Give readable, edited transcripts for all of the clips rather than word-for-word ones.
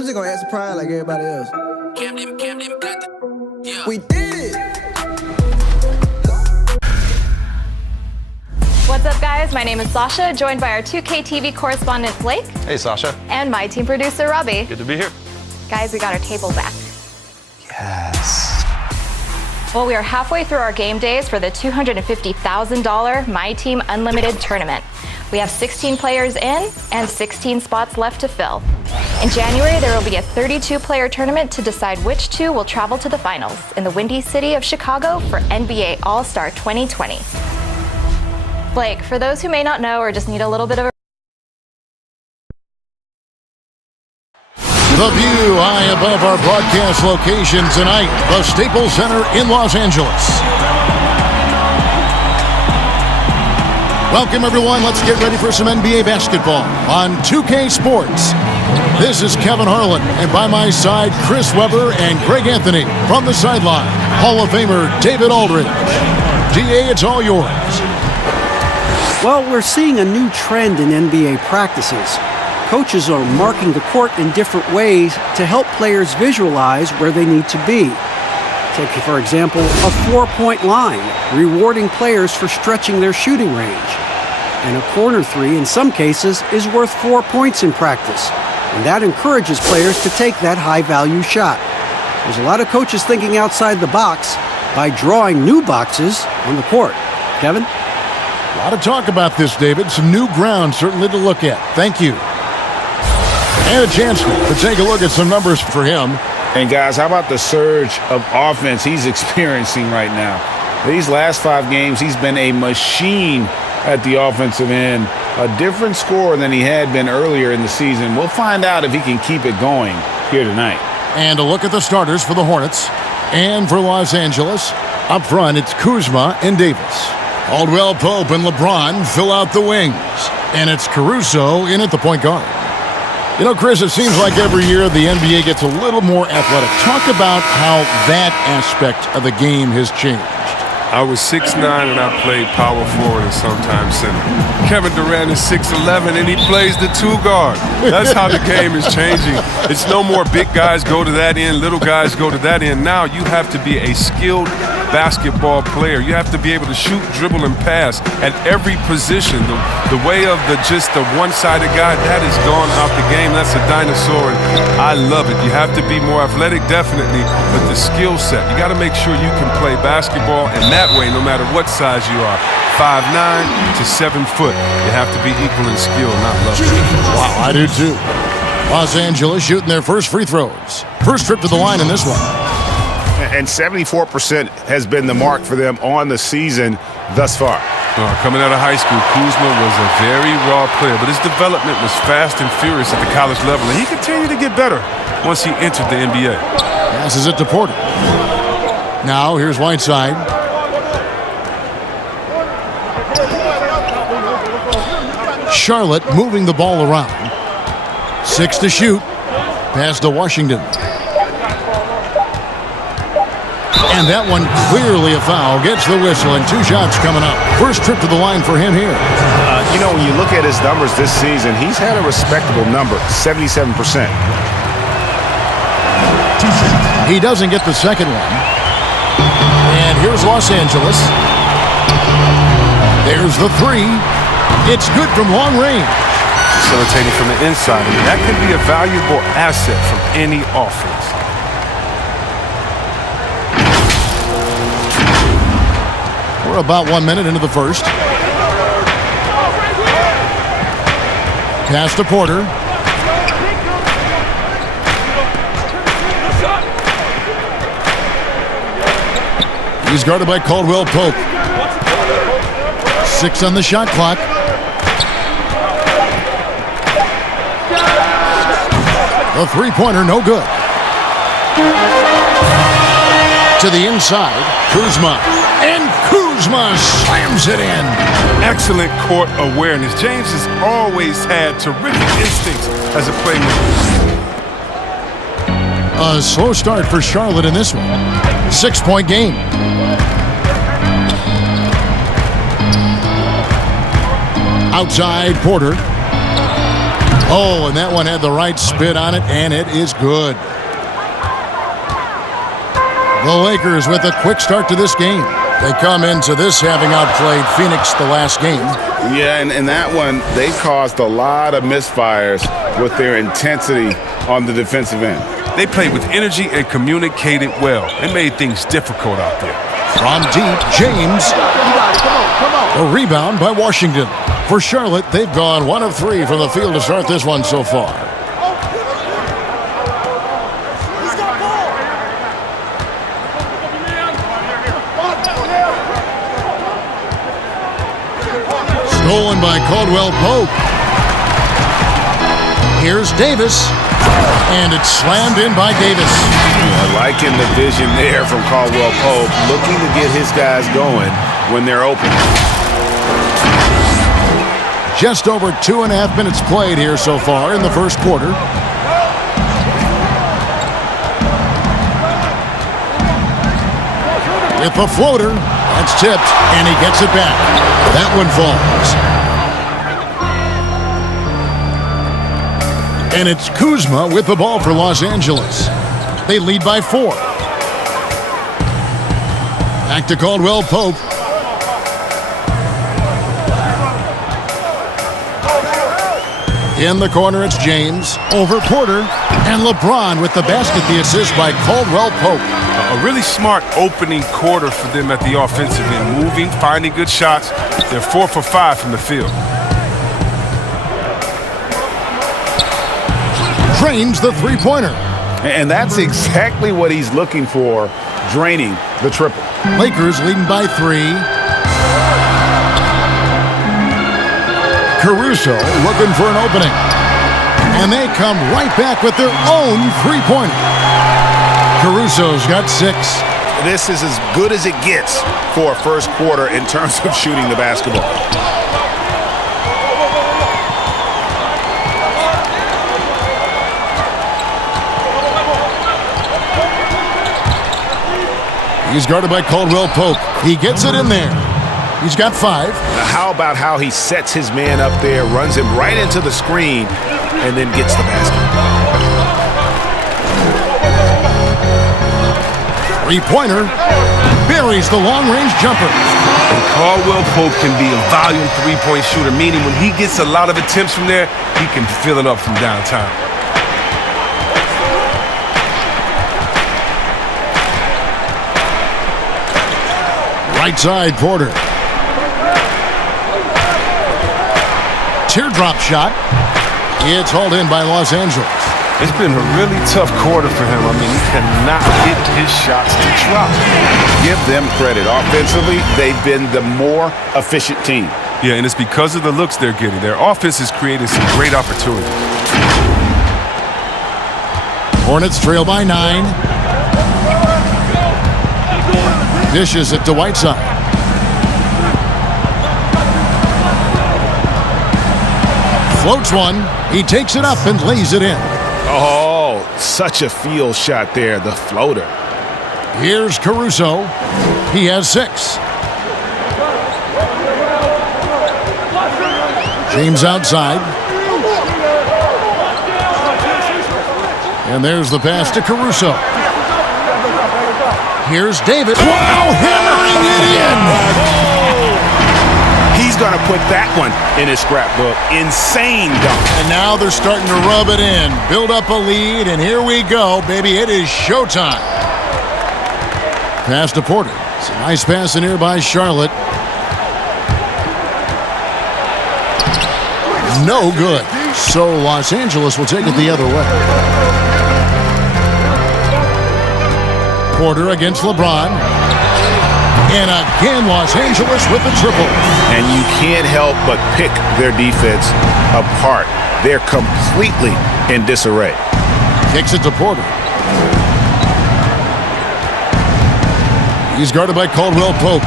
I'm just gonna act surprised like everybody else. We did it! What's up, guys? My name is Sasha, joined by our 2K TV correspondent, Blake. Hey, Sasha. And my team producer, Robbie. Good to be here. Guys, we got our table back. Yes. Well, we are halfway through our game days for the $250,000 My Team Unlimited tournament. We have 16 players in and 16 spots left to fill. In January, there will be a 32-player tournament to decide which two will travel to the finals in the Windy City of Chicago for NBA All-Star 2020. Blake, for those who may not know or just need a little bit of a The view high above our broadcast location tonight, the Staples Center in Los Angeles. Welcome, everyone. Let's get ready for some NBA basketball on 2K Sports. This is Kevin Harlan, and by my side, Chris Webber and Greg Anthony. From the sideline, Hall of Famer David Aldridge. DA, it's all yours. Well, we're seeing a new trend in NBA practices. Coaches are marking the court in different ways to help players visualize where they need to be. Take, for example, a four-point line, rewarding players for stretching their shooting range. And a corner three, in some cases, is worth 4 points in practice. And that encourages players to take that high-value shot. There's a lot of coaches thinking outside the box by drawing new boxes on the court. Kevin? A lot of talk about this, David. Some new ground certainly to look at. Thank you. And a chance to take a look at some numbers for him. And guys, how about the surge of offense he's experiencing right now? These last 5 games, he's been a machine at the offensive end. A different scorer than he had been earlier in the season. We'll find out if he can keep it going here tonight. And a look at the starters for the Hornets. And for Los Angeles, up front, it's Kuzma and Davis. Caldwell Pope and LeBron fill out the wings. And it's Caruso in at the point guard. You know, Chris, it seems like every year the NBA gets a little more athletic. Talk about how that aspect of the game has changed. I was 6'9" and I played power forward and sometimes center. Kevin Durant is 6'11" and he plays the 2 guard. That's how the game is changing. It's no more big guys go to that end, little guys go to that end. Now you have to be a skilled basketball player. You have to be able to shoot, dribble, and pass at every position. The way of just the one-sided guy, that has gone out the game. That's a dinosaur, and I love it. You have to be more athletic, definitely, but the skill set. You got to make sure you can play basketball, and that way, no matter what size you are, 5'9" to 7 foot, you have to be equal in skill, not love. Wow, I do too. Los Angeles shooting their first free throws. First trip to the line in this one. And 74% has been the mark for them on the season thus far. Coming out of high school, Kuzma was a very raw player, but his development was fast and furious at the college level, and he continued to get better once he entered the NBA. Passes it to Porter. Now here's Whiteside. Charlotte moving the ball around. 6 to shoot. Pass to Washington. And that one clearly a foul. Gets the whistle and 2 shots coming up. First trip to the line for him here. You know, when you look at his numbers this season, he's had a respectable number, 77%. He doesn't get the second one. And here's Los Angeles. There's the 3. It's good from long range. Facilitating from the inside, and that can be a valuable asset from any offense. We're about 1 minute into the first. Pass to Porter. He's guarded by Caldwell Pope. 6 on the shot clock. The three-pointer, no good. To the inside, Kuzma. And Kuzma slams it in. Excellent court awareness. James has always had terrific instincts as a playmaker. A slow start for Charlotte in this one. 6-point game. Outside, Porter. Oh, and that one had the right spin on it, and it is good. The Lakers with a quick start to this game. They come into this having outplayed Phoenix the last game. Yeah, and in that one, they caused a lot of misfires with their intensity on the defensive end. They played with energy and communicated well. It made things difficult out there. From deep, James. A rebound by Washington. For Charlotte, they've gone 1 of 3 from the field to start this one so far. Stolen by Caldwell Pope. Here's Davis. And it's slammed in by Davis. Liking the vision there from Caldwell Pope, looking to get his guys going when they're open. Just over 2.5 minutes played here so far in the first quarter. With a floater, that's tipped, and he gets it back. That one falls. And it's Kuzma with the ball for Los Angeles. They lead by 4. Back to Caldwell Pope. In the corner, it's James. Over Porter. And LeBron with the basket, the assist by Caldwell Pope. A really smart opening quarter for them at the offensive end. Moving, finding good shots. They're 4 for 5 from the field. Drains the three-pointer. And that's exactly what he's looking for, draining the triple. Lakers leading by 3. Caruso looking for an opening. And they come right back with their own three-pointer. Caruso's got 6. This is as good as it gets for a first quarter in terms of shooting the basketball. He's guarded by Caldwell Pope. He gets it in there. He's got 5. Now how about how he sets his man up there, runs him right into the screen, and then gets the basket. Three-pointer. Buries the long-range jumper. And Caldwell Pope can be a volume three-point shooter, meaning when he gets a lot of attempts from there, he can fill it up from downtown. Right side, Porter. Teardrop shot. It's hauled in by Los Angeles. It's been a really tough quarter for him. I mean, he cannot get his shots to drop. Give them credit. Offensively, they've been the more efficient team. Yeah, and it's because of the looks they're getting. Their offense is creating some great opportunities. Hornets trail by 9. Dishes it to Whiteside. Floats one. He takes it up and lays it in. Oh, such a field shot there, the floater. Here's Caruso. He has 6. James outside. And there's the pass to Caruso. Here's Davis. Wow, hammering it in. He's going to put that one in his scrapbook. Insane dunk. And now they're starting to rub it in. Build up a lead, and here we go, baby. It is showtime. Pass to Porter. It's a nice pass in here by Charlotte. No good. So Los Angeles will take it the other way. Porter against LeBron. And again, Los Angeles with the triple. And you can't help but pick their defense apart. They're completely in disarray. Kicks it to Porter. He's guarded by Caldwell Pope.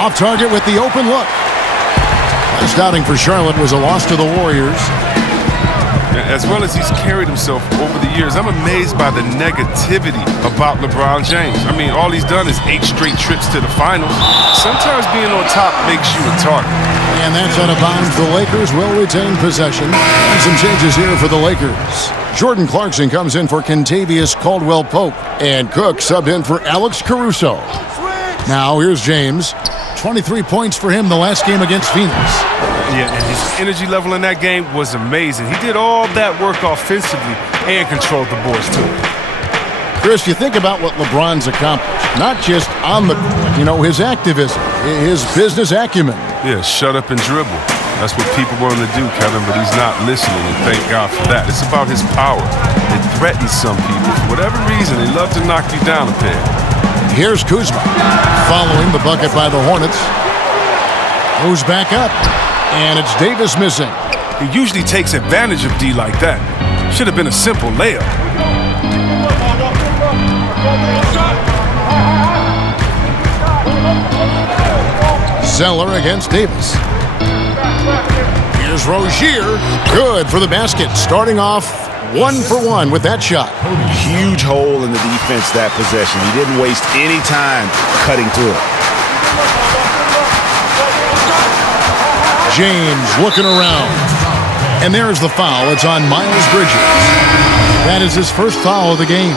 Off target with the open look. Last outing for Charlotte was a loss to the Warriors. As well as he's carried himself over the years, I'm amazed by the negativity about LeBron James. I mean, all he's done is 8 straight trips to the finals. Sometimes being on top makes you a target. And that's out of bounds. The Lakers will retain possession. And some changes here for the Lakers. Jordan Clarkson comes in for Kentavious Caldwell-Pope. And Cook subbed in for Alex Caruso. Now here's James. 23 points for him the last game against Phoenix. Yeah, and his energy level in that game was amazing. He did all that work offensively and controlled the boards too. Chris, you think about what LeBron's accomplished, not just on the court, his activism, his business acumen. Yeah, shut up and dribble. That's what people want him to do, Kevin, but he's not listening, and thank God for that. It's about his power. It threatens some people. For whatever reason, they love to knock you down a peg. Here's Kuzma, following the bucket by the Hornets. Goes back up, and it's Davis missing. He usually takes advantage of D like that. Should have been a simple layup. Zeller against Davis. Here's Rozier. Good for the basket. Starting off 1 for 1 with that shot. Huge hole in the defense that possession. He didn't waste any time cutting through it. James looking around. And there's the foul. It's on Miles Bridges. That is his first foul of the game.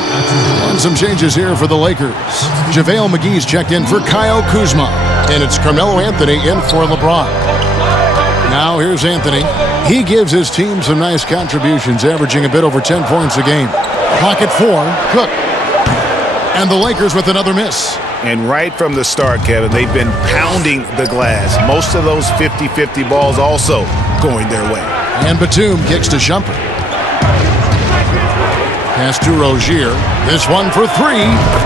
And some changes here for the Lakers. JaVale McGee's checked in for Kyle Kuzma. And it's Carmelo Anthony in for LeBron. Now here's Anthony. He gives his team some nice contributions, averaging a bit over 10 points a game. Clock at 4. Cook. And the Lakers with another miss. And right from the start, Kevin, they've been pounding the glass. Most of those 50-50 balls also going their way. And Batum kicks to Shumpert. Pass to Rozier. This one for 3.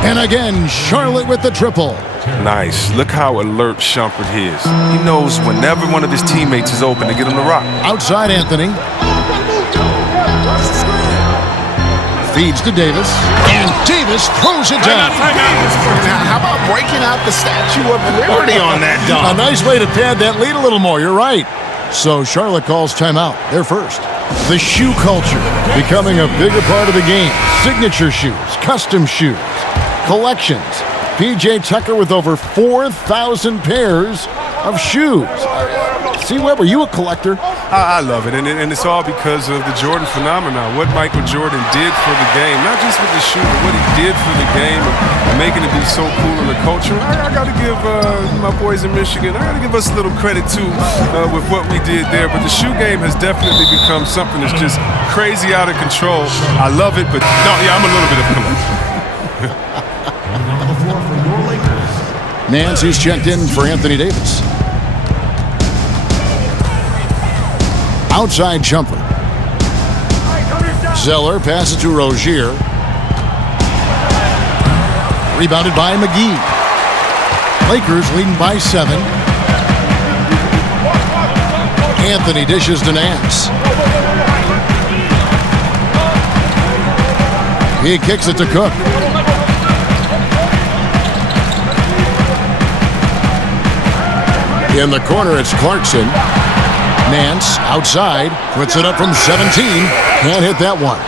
And again, Charlotte with the triple. Nice. Look how alert Shumpert is. He knows whenever one of his teammates is open to get him to rock. Outside Anthony. Feeds to Davis. And Davis throws it down. Now, how about breaking out the Statue of Liberty on that dunk? A nice way to pad that lead a little more. You're right. So Charlotte calls timeout. They're first. The shoe culture becoming a bigger part of the game. Signature shoes, custom shoes, collections. P.J. Tucker with over 4,000 pairs of shoes. See, Webb, are you a collector? I love it, and it's all because of the Jordan phenomenon. What Michael Jordan did for the game, not just with the shoe, but what he did for the game and making it be so cool in the culture. I got to give my boys in Michigan, I got to give us a little credit, too, with what we did there. But the shoe game has definitely become something that's just crazy out of control. I love it, but I'm a little bit of a collector. Nancy's checked in for Anthony Davis. Outside jumper. Zeller passes to Rozier. Rebounded by McGee. Lakers leading by 7. Anthony dishes to Nance. He kicks it to Cook. In the corner, it's Clarkson. Nance outside, puts it up from 17. Can't hit that one.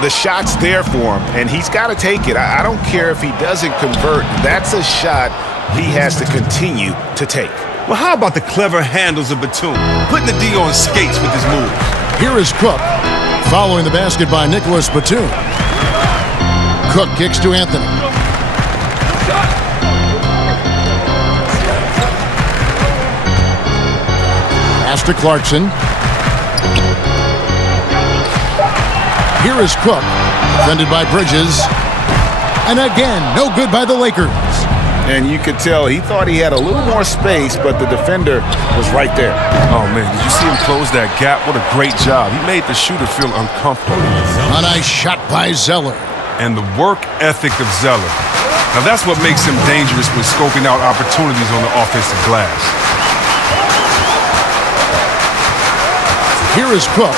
The shot's there for him, and he's got to take it. I don't care if he doesn't convert. That's a shot he has to continue to take. Well, how about the clever handles of Batum? Putting the D on skates with his moves. Here is Cook, following the basket by Nicholas Batum. Cook kicks to Anthony. Pass to Clarkson. Here is Cook, defended by Bridges. And again, no good by the Lakers. And you could tell he thought he had a little more space, but the defender was right there. Oh, man, did you see him close that gap? What a great job. He made the shooter feel uncomfortable. A nice shot by Zeller. And the work ethic of Zeller. Now, that's what makes him dangerous when scoping out opportunities on the offensive glass. Here is Cook.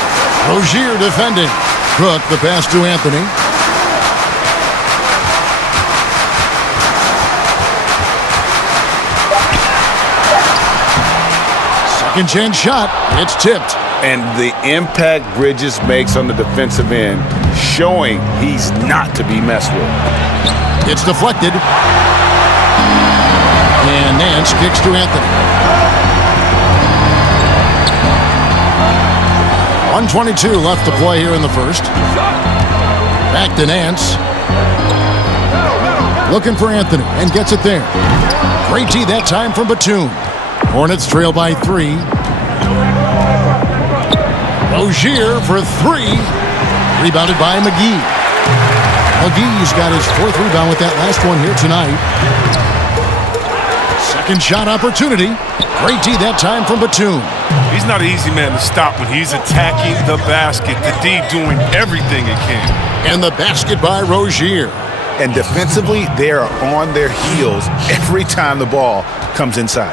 Rozier defending. Cook, the pass to Anthony. Second chance shot. It's tipped. And the impact Bridges makes on the defensive end, showing he's not to be messed with. It's deflected. And Nance kicks to Anthony. 1:22 left to play here in the first. Back to Nance. Looking for Anthony and gets it there. Great D that time from Batum. Hornets trail by 3. Rozier for 3. Rebounded by McGee. McGee's got his 4th rebound with that last one here tonight. Second shot opportunity. Great D that time from Batum. He's not an easy man to stop when he's attacking the basket. The D doing everything it can. And the basket by Rozier. And defensively, they are on their heels every time the ball comes inside.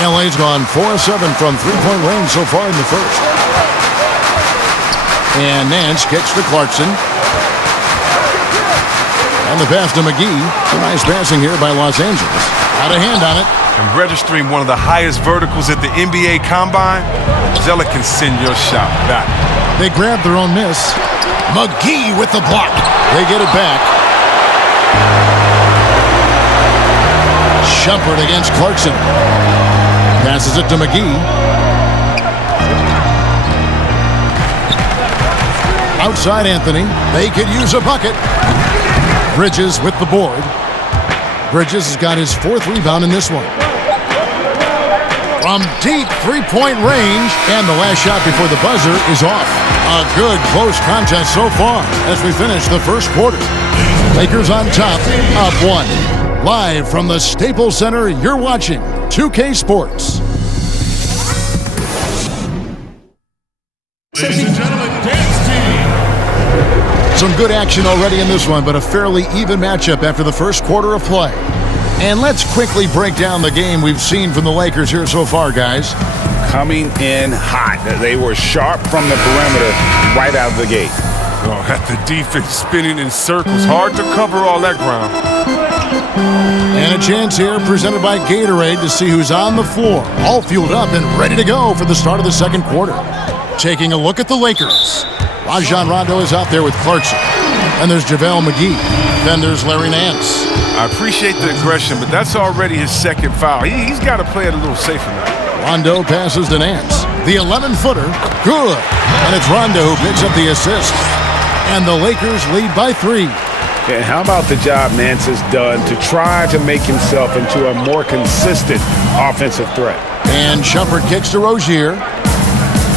LA's gone 4-7 from three-point range so far in the first. And Nance kicks to Clarkson. And the pass to McGee. Some nice passing here by Los Angeles. Got a hand on it. And registering one of the highest verticals at the NBA Combine, Zeller can send your shot back. They grab their own miss. McGee with the block. They get it back. Shumpert against Clarkson. Passes it to McGee. Outside Anthony. They could use a bucket. Bridges with the board. Bridges has got his 4th rebound in this one. From deep three-point range, and the last shot before the buzzer is off. A good close contest so far as we finish the first quarter. Lakers on top, up 1. Live from the Staples Center, you're watching 2K Sports. Ladies and gentlemen, dance team. Some good action already in this one, but a fairly even matchup after the first quarter of play. And let's quickly break down the game we've seen from the Lakers here so far, guys. Coming in hot. They were sharp from the perimeter right out of the gate. Oh, got the defense spinning in circles. Hard to cover all that ground. And a chance here presented by Gatorade to see who's on the floor. All fueled up and ready to go for the start of the second quarter. Taking a look at the Lakers. Rajon Rondo is out there with Clarkson. And there's JaVale McGee. Then there's Larry Nance. I appreciate the aggression, but that's already his 2nd foul. He's got to play it a little safer now. Rondo passes to Nance. The 11-footer, good. And it's Rondo who picks up the assist. And the Lakers lead by 3. And how about the job Nance has done to try to make himself into a more consistent offensive threat? And Shumpert kicks to Rozier.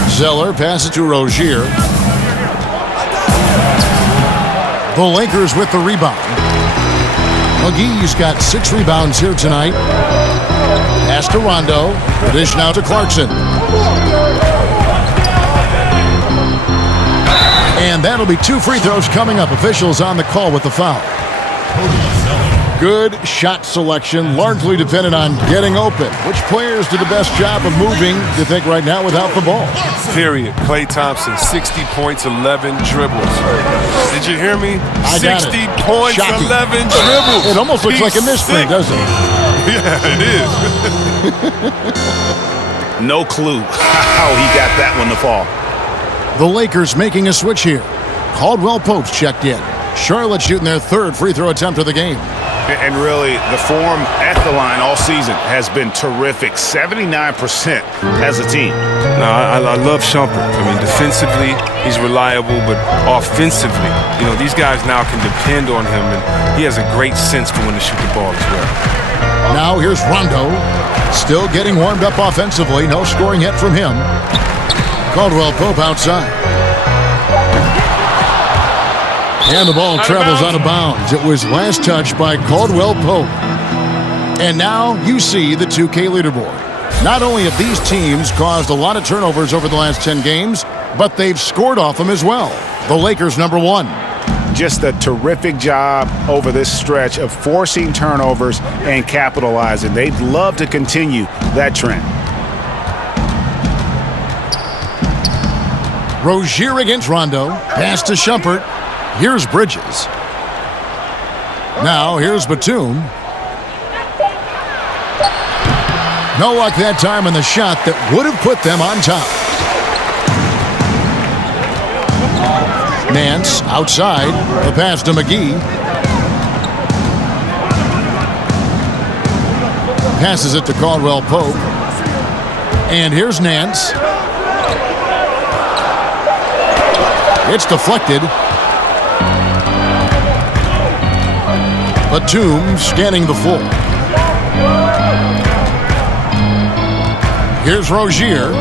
Zeller passes to Rozier. The Lakers with the rebound. McGee's got 6 rebounds here tonight. Pass to Rondo. The dish now to Clarkson. And that'll be 2 free throws coming up. Officials on the call with the foul. Good shot selection, largely dependent on getting open. Which players do the best job of moving, do you think, right now without the ball? Period. Klay Thompson, 60 points, 11 dribbles. Did you hear me? I got 60 it. points, Shocking. 11 dribbles. It almost looks like a misprint, doesn't it? Yeah, it is. No clue how he got that one to fall. The Lakers making a switch here. Caldwell Pope's checked in. Charlotte shooting their 3rd free throw attempt of the game. And really, the form at the line all season has been terrific. 79% as a team. No, I love Shumpert. I mean, defensively, he's reliable, but offensively, these guys now can depend on him, and he has a great sense for when to shoot the ball as well. Now here's Rondo. Still getting warmed up offensively. No scoring yet from him. Caldwell Pope outside. And the ball travels out of bounds. It was last touched by Caldwell Pope. And now you see the 2K leaderboard. Not only have these teams caused a lot of turnovers over the last 10 games, but they've scored off them as well. The Lakers number 1. Just a terrific job over this stretch of forcing turnovers and capitalizing. They'd love to continue that trend. Rozier against Rondo. Pass to Shumpert. Here's Bridges. Now here's Batum. No luck that time on the shot that would have put them on top. Nance outside. The pass to McGee. Passes it to Caldwell Pope. And here's Nance. It's deflected. Batum scanning the floor. Here's Rozier.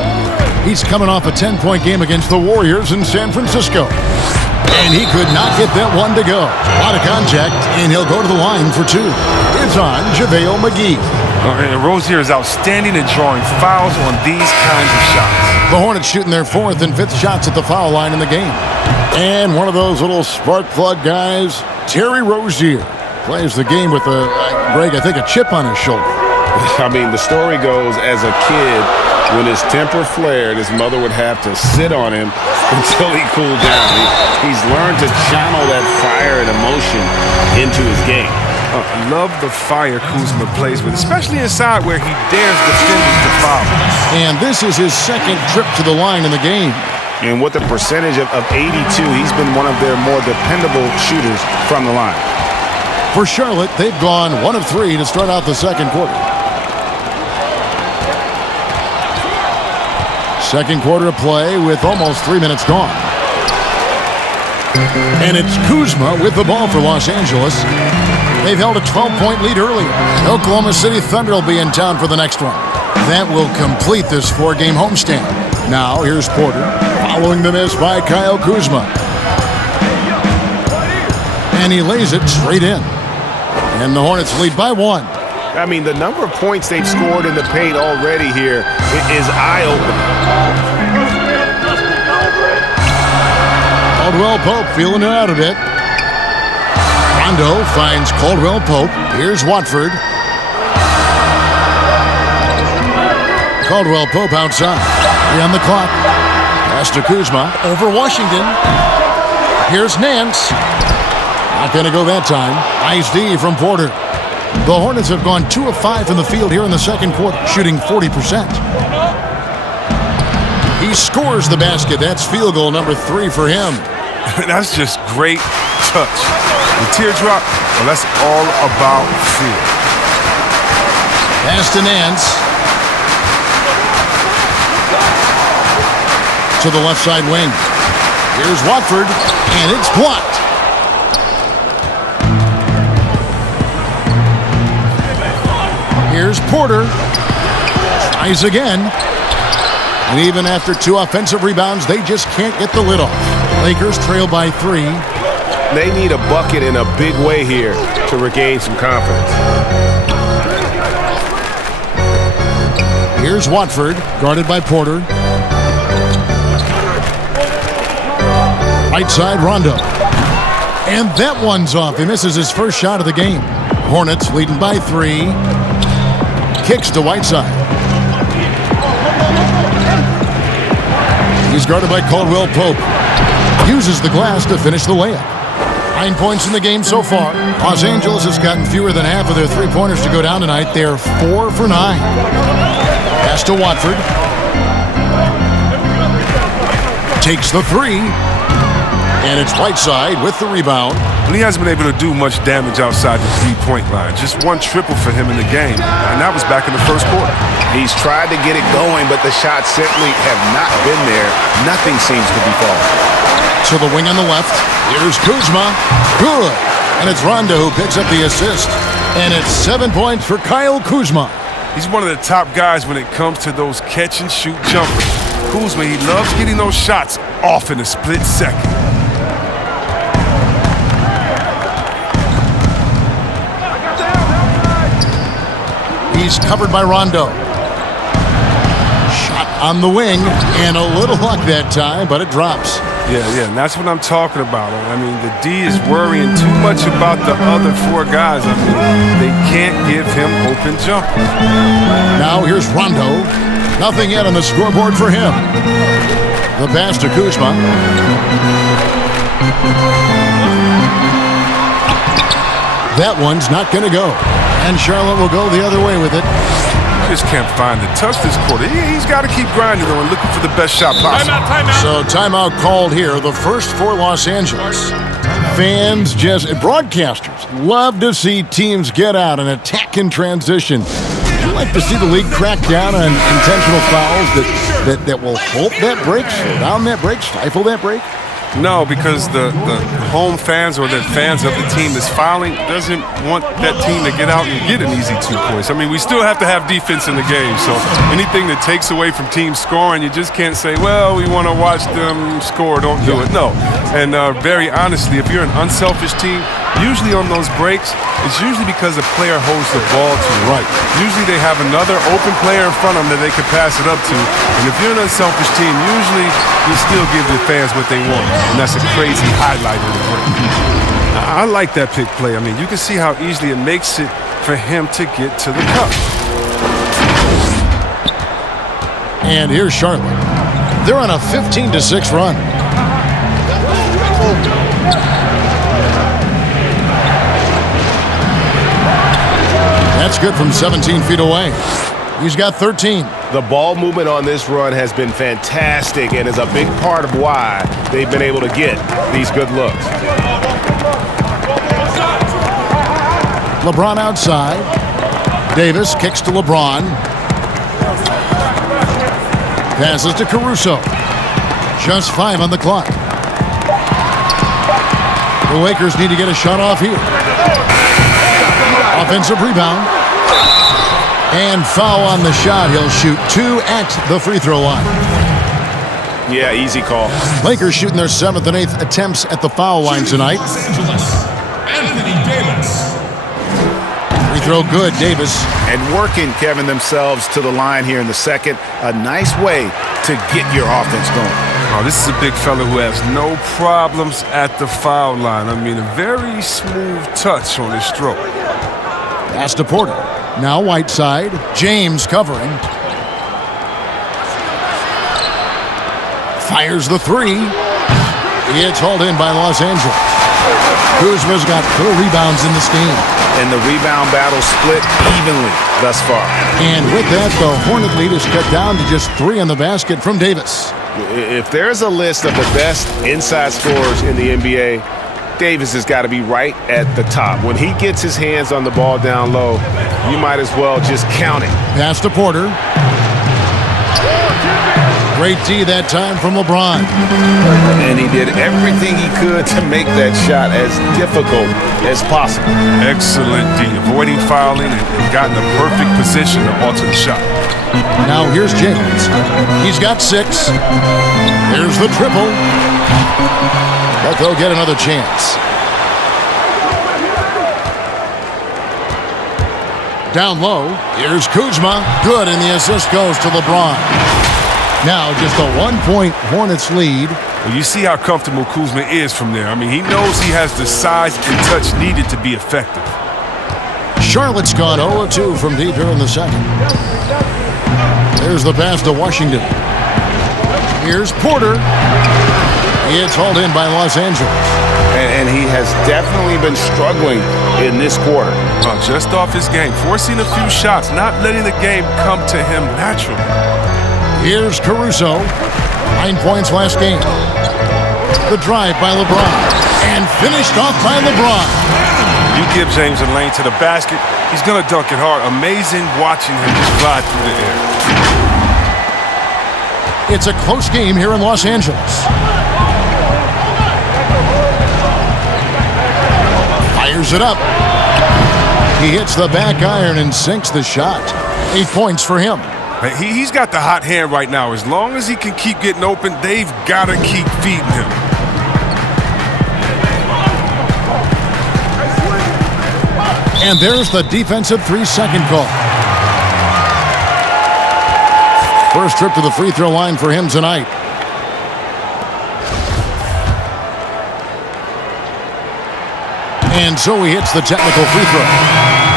He's coming off a 10-point game against the Warriors in San Francisco. And he could not get that one to go. A lot of contact, and he'll go to the line for two. It's on JaVale McGee. And Rozier is outstanding at drawing fouls on these kinds of shots. The Hornets shooting their 4th and 5th shots at the foul line in the game. And one of those little spark plug guys, Terry Rozier, plays the game with Greg, I think, a chip on his shoulder. I mean, the story goes, as a kid, when his temper flared, his mother would have to sit on him until he cooled down. He's learned to channel that fire and emotion into his game. Love the fire Kuzma plays with, especially inside where he dares defenders to foul. And this is his 2nd trip to the line in the game. And with a percentage of 82, he's been one of their more dependable shooters from the line. For Charlotte, they've gone 1 of 3 to start out the 2nd quarter. 2nd quarter of play with almost 3 minutes gone. And it's Kuzma with the ball for Los Angeles. They've held a 12-point lead earlier. Oklahoma City Thunder will be in town for the next one. That will complete this 4-game homestand. Now, here's Porter, following the miss by Kyle Kuzma. And he lays it straight in. And the Hornets lead by 1. I mean, the number of points they've scored in the paint already here is eye-opening. Caldwell Pope feeling it out a bit. Rondo finds Caldwell Pope. Here's Watford. Caldwell Pope outside. 3 on the clock. Pass to Kuzma over Washington. Here's Nance. Not going to go that time. Nice D from Porter. The Hornets have gone 2 of 5 from the field here in the 2nd quarter, shooting 40%. He scores the basket. That's field goal number 3 for him. That's just great touch. The teardrop, well, that's all about fear. Pass to Nance. To the left side wing. Here's Watford, and it's blocked. Here's Porter. Tries again. And even after 2 offensive rebounds, they just can't get the lid off. Lakers trail by 3. They need a bucket in a big way here to regain some confidence. Here's Watford, guarded by Porter. Right side, Rondo. And that one's off. He misses his first shot of the game. Hornets leading by 3. Kicks to Whiteside. He's guarded by Caldwell Pope. Uses the glass to finish the layup. 9 points in the game so far. Los Angeles has gotten fewer than half of their 3-pointers to go down tonight. They're 4 for 9. Pass to Watford. Takes the 3. And it's Whiteside with the rebound. He hasn't been able to do much damage outside the 3-point line. Just 1 triple for him in the game, and that was back in the 1st quarter. He's tried to get it going, but the shots simply have not been there. Nothing seems to be falling. To the wing on the left. Here's Kuzma. Good. And it's Rondo who picks up the assist. And it's 7 points for Kyle Kuzma. He's one of the top guys when it comes to those catch-and-shoot jumpers. Kuzma, he loves getting those shots off in a split second. He's covered by Rondo. Shot on the wing, and a little luck that time, but it drops. Yeah, and that's what I'm talking about. I mean, the D is worrying too much about the other 4 guys. I mean, they can't give him open jumpers. Now here's Rondo. Nothing yet on the scoreboard for him. The pass to Kuzma. That one's not going to go. And Charlotte will go the other way with it. just can't find the touch this quarter. He's got to keep grinding, though, and looking for the best shot possible. So timeout called here, the first for Los Angeles. Fans, broadcasters love to see teams get out and attack in transition. Would you like to see the league crack down on intentional fouls that will halt that break, slow down that break, stifle that break? No, because the home fans or the fans of the team that's fouling doesn't want that team to get out and get an easy 2 points. I mean, we still have to have defense in the game, so anything that takes away from teams scoring, you just can't say, well, we want to watch them score, don't do it. No. And very honestly, if you're an unselfish team, usually on those breaks, it's usually because the player holds the ball too right. Usually they have another open player in front of them that they can pass it up to. And if you're an unselfish team, usually you still give the fans what they want. And that's a crazy highlight in the break. I like that pick play. I mean, you can see how easily it makes it for him to get to the cup. And here's Charlotte. They're on a 15-6 run. That's good from 17 feet away. He's got 13. The ball movement on this run has been fantastic and is a big part of why they've been able to get these good looks. LeBron outside. Davis kicks to LeBron. Passes to Caruso. Just 5 on the clock. The Lakers need to get a shot off here. Offensive rebound. And foul on the shot. He'll shoot 2 at the free throw line. Yeah, easy call. Lakers shooting their 7th and 8th attempts at the foul line tonight. Anthony Davis. Free throw good, Davis. And working, Kevin, themselves to the line here in the second. A nice way to get your offense going. Oh, this is a big fella who has no problems at the foul line. I mean, a very smooth touch on his stroke. Pass to Porter. Now Whiteside. James covering. Fires the 3. It's hauled in by Los Angeles. Kuzma's got 4 rebounds in this game. And the rebound battle split evenly thus far. And with that, the Hornet lead is cut down to just 3 on the basket from Davis. If there's a list of the best inside scorers in the NBA, Davis has got to be right at the top. When he gets his hands on the ball down low, you might as well just count it. Pass to Porter. Great D that time from LeBron. And he did everything he could to make that shot as difficult as possible. Excellent D, avoiding fouling and got in the perfect position to alter the shot. Now here's James. He's got 6. There's the triple. But they'll get another chance. Down low, here's Kuzma. Good, and the assist goes to LeBron. Now just a 1-point Hornets lead. Well, you see how comfortable Kuzma is from there. I mean, he knows he has the size and touch needed to be effective. Charlotte's gone 0-2 from deep here in the second. There's the pass to Washington. Here's Porter. It's hauled in by Los Angeles. And he has definitely been struggling in this quarter. Just off his game, forcing a few shots, not letting the game come to him naturally. Here's Caruso. 9 points last game. The drive by LeBron. And finished off by LeBron. You give James a lane to the basket, he's going to dunk it hard. Amazing watching him just glide through the air. It's a close game here in Los Angeles. Fires it up. He hits the back iron and sinks the shot. 8 points for him. He's got the hot hand right now. As long as he can keep getting open, they've got to keep feeding him. And there's the defensive 3-second call. First trip to the free throw line for him tonight. And so he hits the technical free throw.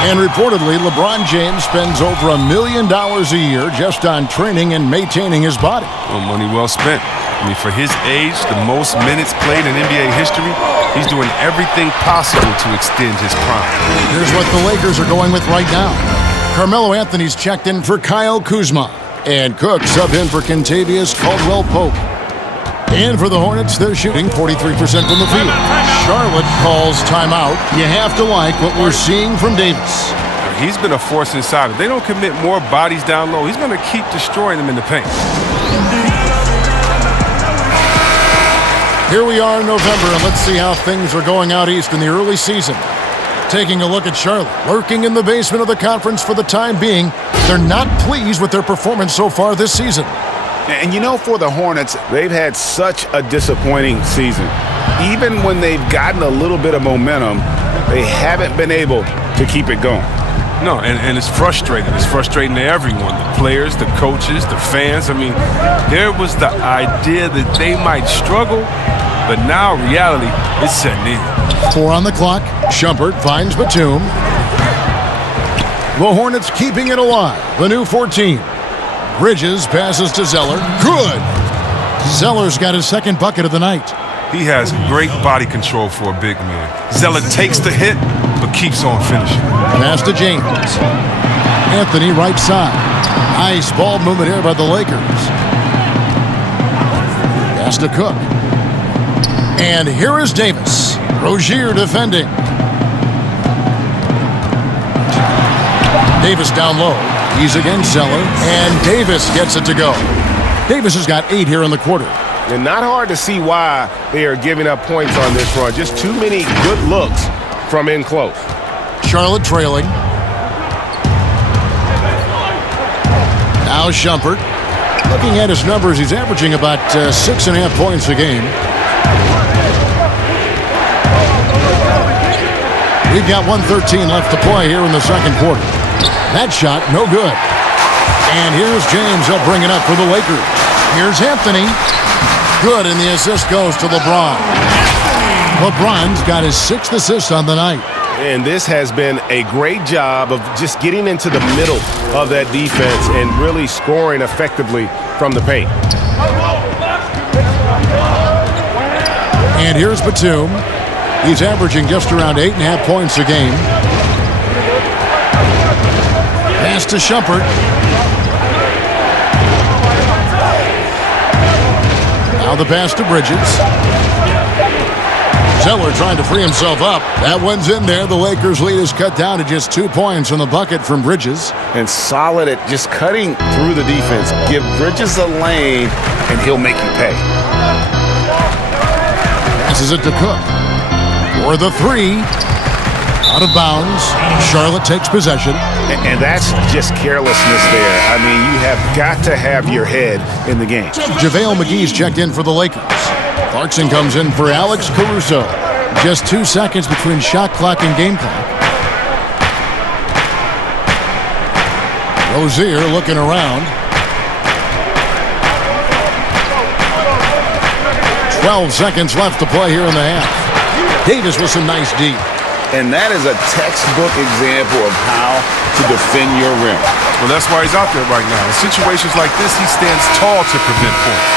And reportedly, LeBron James spends over $1 million a year just on training and maintaining his body. Well, money well spent. I mean, for his age, the most minutes played in NBA history, he's doing everything possible to extend his prime. Here's what the Lakers are going with right now. Carmelo Anthony's checked in for Kyle Kuzma. And Cook subbed in for Kentavious Caldwell-Pope. And for the Hornets, they're shooting 43% from the field. Charlotte calls timeout. You have to like what we're seeing from Davis. He's been a force inside. If they don't commit more bodies down low, he's going to keep destroying them in the paint. Here we are in November, and let's see how things are going out east in the early season. Taking a look at Charlotte, lurking in the basement of the conference for the time being. They're not pleased with their performance so far this season. And you know, for the Hornets, they've had such a disappointing season. Even when they've gotten a little bit of momentum, they haven't been able to keep it going. No, and it's frustrating. It's frustrating to everyone, the players, the coaches, the fans. I mean, there was the idea that they might struggle, but now reality is setting in. 4 on the clock. Shumpert finds Batum. The Hornets keeping it alive. The new 14. Bridges passes to Zeller. Good! Zeller's got his second bucket of the night. He has great body control for a big man. Zeller takes the hit, but keeps on finishing. Pass to James. Anthony right side. Nice ball movement here by the Lakers. Pass to Cook. And here is Davis. Rozier defending. Davis down low. He's against Zeller. And Davis gets it to go. Davis has got 8 here in the quarter. And not hard to see why they are giving up points on this run. Just too many good looks from in close. Charlotte trailing. Now Shumpert. Looking at his numbers, he's averaging about 6.5 points a game. We've got 1:13 left to play here in the second quarter. That shot, no good. And here's James. He'll bring it up for the Lakers. Here's Anthony. Good, and the assist goes to LeBron. LeBron's got his 6th assist on the night. And this has been a great job of just getting into the middle of that defense and really scoring effectively from the paint. And here's Batum. He's averaging just around 8.5 points a game. Pass to Shumpert. Now the pass to Bridges. Zeller trying to free himself up. That one's in there. The Lakers' lead is cut down to just 2 points on the bucket from Bridges. And solid at just cutting through the defense. Give Bridges a lane, and he'll make you pay. Passes it to Cook. For the 3. Out of bounds. Charlotte takes possession. And that's just carelessness there. I mean, you have got to have your head in the game. JaVale McGee's checked in for the Lakers. Clarkson comes in for Alex Caruso. Just 2 seconds between shot clock and game clock. Rozier looking around. 12 seconds left to play here in the half. Davis with some nice D. And that is a textbook example of how to defend your rim. Well, that's why he's out there right now. In situations like this, he stands tall to prevent points.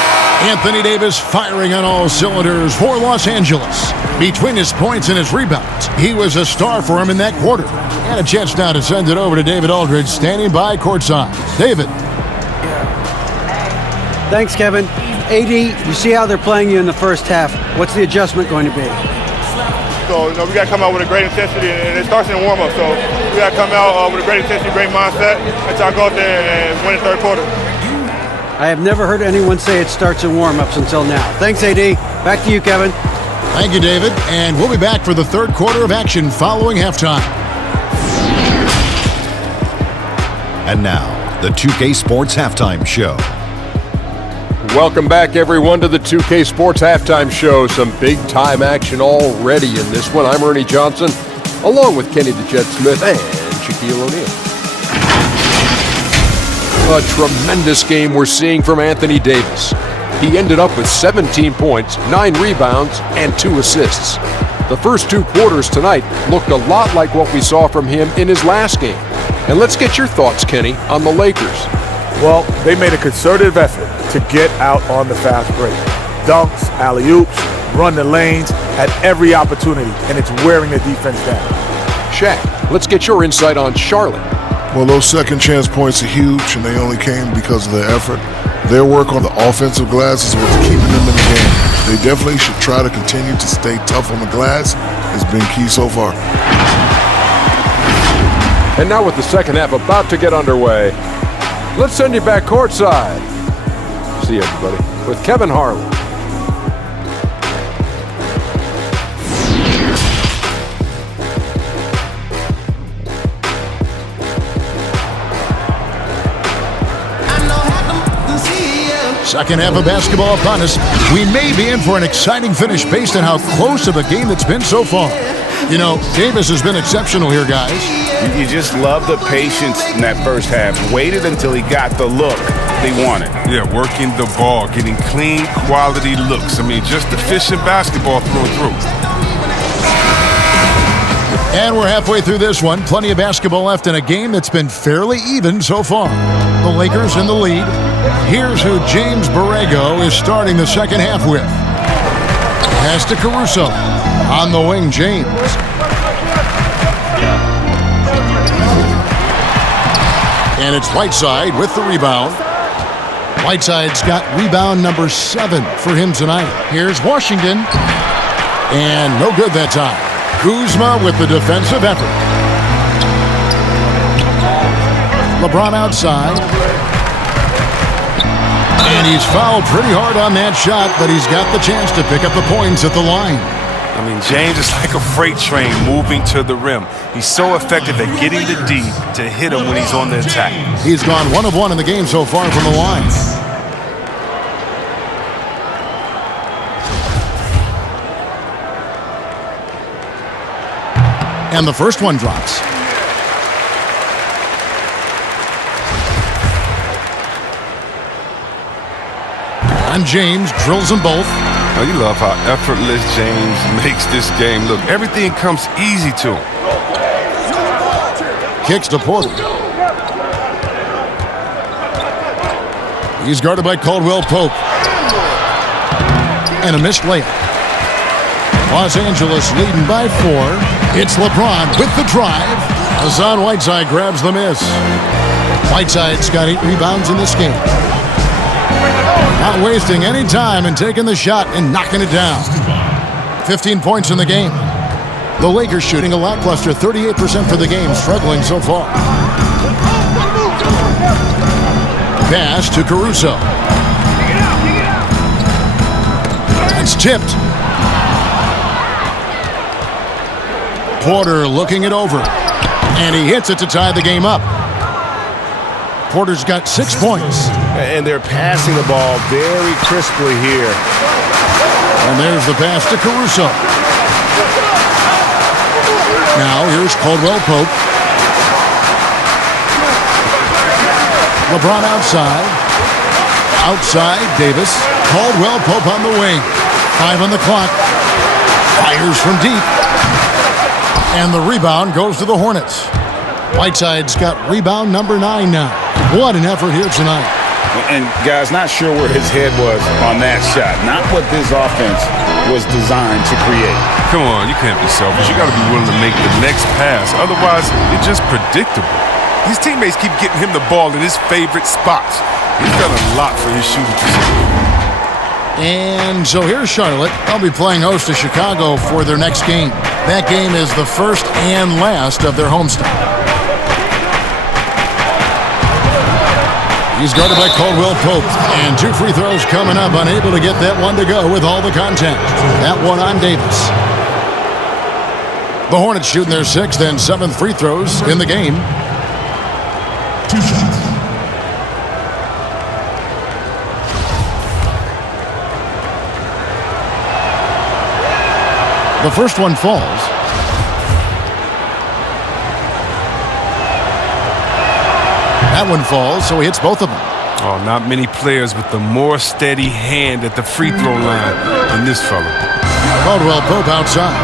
Anthony Davis firing on all cylinders for Los Angeles. Between his points and his rebounds, he was a star for him in that quarter. And a chance now to send it over to David Aldridge, standing by courtside. David. Thanks, Kevin. AD, you see how they're playing you in the first half. What's the adjustment going to be? So, we got to come out with a great intensity, and it starts in the warm-up. So, we got to come out with a great intensity, great mindset, and try to go out there and win the third quarter. I have never heard anyone say it starts in warm-ups until now. Thanks, AD. Back to you, Kevin. Thank you, David. And we'll be back for the third quarter of action following halftime. And now, the 2K Sports Halftime Show. Welcome back, everyone, to the 2K Sports Halftime Show. Some big-time action already in this one. I'm Ernie Johnson, along with Kenny the Jet Smith and Shaquille O'Neal. A tremendous game we're seeing from Anthony Davis. He ended up with 17 points, 9 rebounds, and 2 assists. The first 2 quarters tonight looked a lot like what we saw from him in his last game. And let's get your thoughts, Kenny, on the Lakers. Well, they made a concerted effort to get out on the fast break. Dunks, alley-oops, run the lanes at every opportunity, and it's wearing the defense down. Shaq, let's get your insight on Charlotte. Well, those second chance points are huge, and they only came because of their effort. Their work on the offensive glass is what's keeping them in the game. They definitely should try to continue to stay tough on the glass. It's been key so far. And now with the second half about to get underway, let's send you back courtside. See you, everybody, with Kevin Harlan. Second half of basketball upon us. We may be in for an exciting finish based on how close of a game it's been so far. You know, Davis has been exceptional here, guys. You just love the patience in that first half. Waited until he got the look they wanted. Yeah, working the ball, getting clean, quality looks. I mean, just efficient basketball through and through. And we're halfway through this one. Plenty of basketball left in a game that's been fairly even so far. The Lakers in the lead. Here's who James Borrego is starting the second half with. Pass to Caruso. On the wing, James. And it's Whiteside with the rebound. Whiteside's got rebound number 7 for him tonight. Here's Washington. And no good that time. Kuzma with the defensive effort. LeBron outside. And he's fouled pretty hard on that shot, but he's got the chance to pick up the points at the line. I mean, James is like a freight train moving to the rim. He's so effective at getting the D to hit him when he's on the attack. He's gone 1 of 1 in the game so far from the line. And the first one drops. And James drills them both. Oh, you love how effortless James makes this game look. Everything comes easy to him. Kicks to Porter. He's guarded by Caldwell Pope. And a missed layup. Los Angeles leading by 4. It's LeBron with the drive. Hassan Whiteside grabs the miss. Whiteside's got 8 rebounds in this game. Not wasting any time and taking the shot and knocking it down. 15 points in the game. The Lakers shooting a lackluster 38% for the game, struggling so far. Pass to Caruso. It's tipped. Porter looking it over. And he hits it to tie the game up. Porter's got 6 points. And they're passing the ball very crisply here. And there's the pass to Caruso. Now here's Caldwell Pope. LeBron outside. Outside, Davis. Caldwell Pope on the wing. 5 on the clock. Fires from deep. And the rebound goes to the Hornets. Whiteside's got rebound number 9 now. What an effort here tonight. And, guys, not sure where his head was on that shot. Not what this offense was designed to create. Come on, you can't be selfish. You got to be willing to make the next pass. Otherwise, it's just predictable. His teammates keep getting him the ball in his favorite spots. He's done a lot for his shooting position. And so here's Charlotte. They'll be playing host to Chicago for their next game. That game is the first and last of their homestand. He's guarded by Caldwell Pope. And 2 free throws coming up. Unable to get that one to go with all the contact. That one on Davis. The Hornets shooting their 6th and 7th free throws in the game. 2 shots. The first one falls. That one falls, so he hits both of them. Oh, not many players with the more steady hand at the free throw line than this fella. Caldwell Pope outside.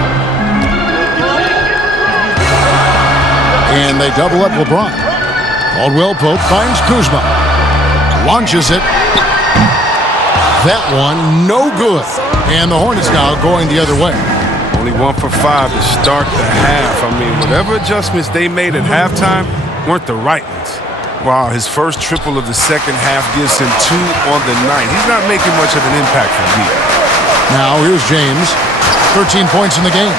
And they double up LeBron. Caldwell Pope finds Kuzma. Launches it. That one, no good. And the Hornets now going the other way. Only 1 for 5 to start the half. I mean, whatever adjustments they made at halftime, weren't the right ones. Wow, his first triple of the second half gives him 2 on the night. He's not making much of an impact from deep. Now here's James. 13 points in the game.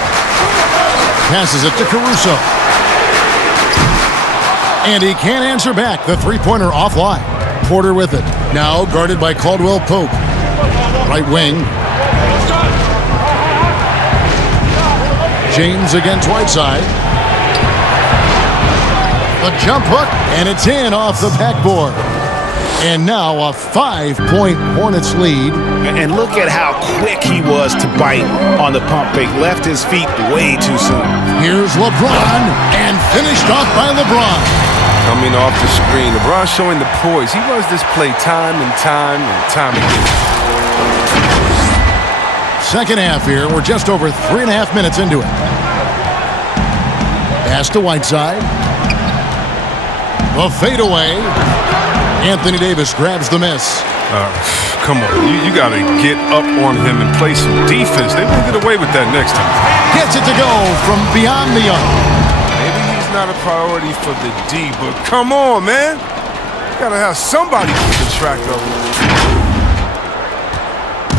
Passes it to Caruso. And he can't answer back. The three-pointer offline. Porter with it. Now guarded by Caldwell Pope. Right wing. James against Whiteside. A jump hook, and it's in off the backboard. And now a 5-point Hornets lead. And look at how quick he was to bite on the pump fake. Left his feet way too soon. Here's LeBron, and finished off by LeBron. Coming off the screen, LeBron showing the poise. He runs this play time and time and time again. Second half here. We're just over 3.5 minutes into it. Pass to Whiteside. The fadeaway. Anthony Davis grabs the miss. Come on. You got to get up on him and play some defense. They won't get away with that next time. Gets it to go from beyond the arc. Maybe he's not a priority for the D, but come on, man. You got to have somebody keeping track of him.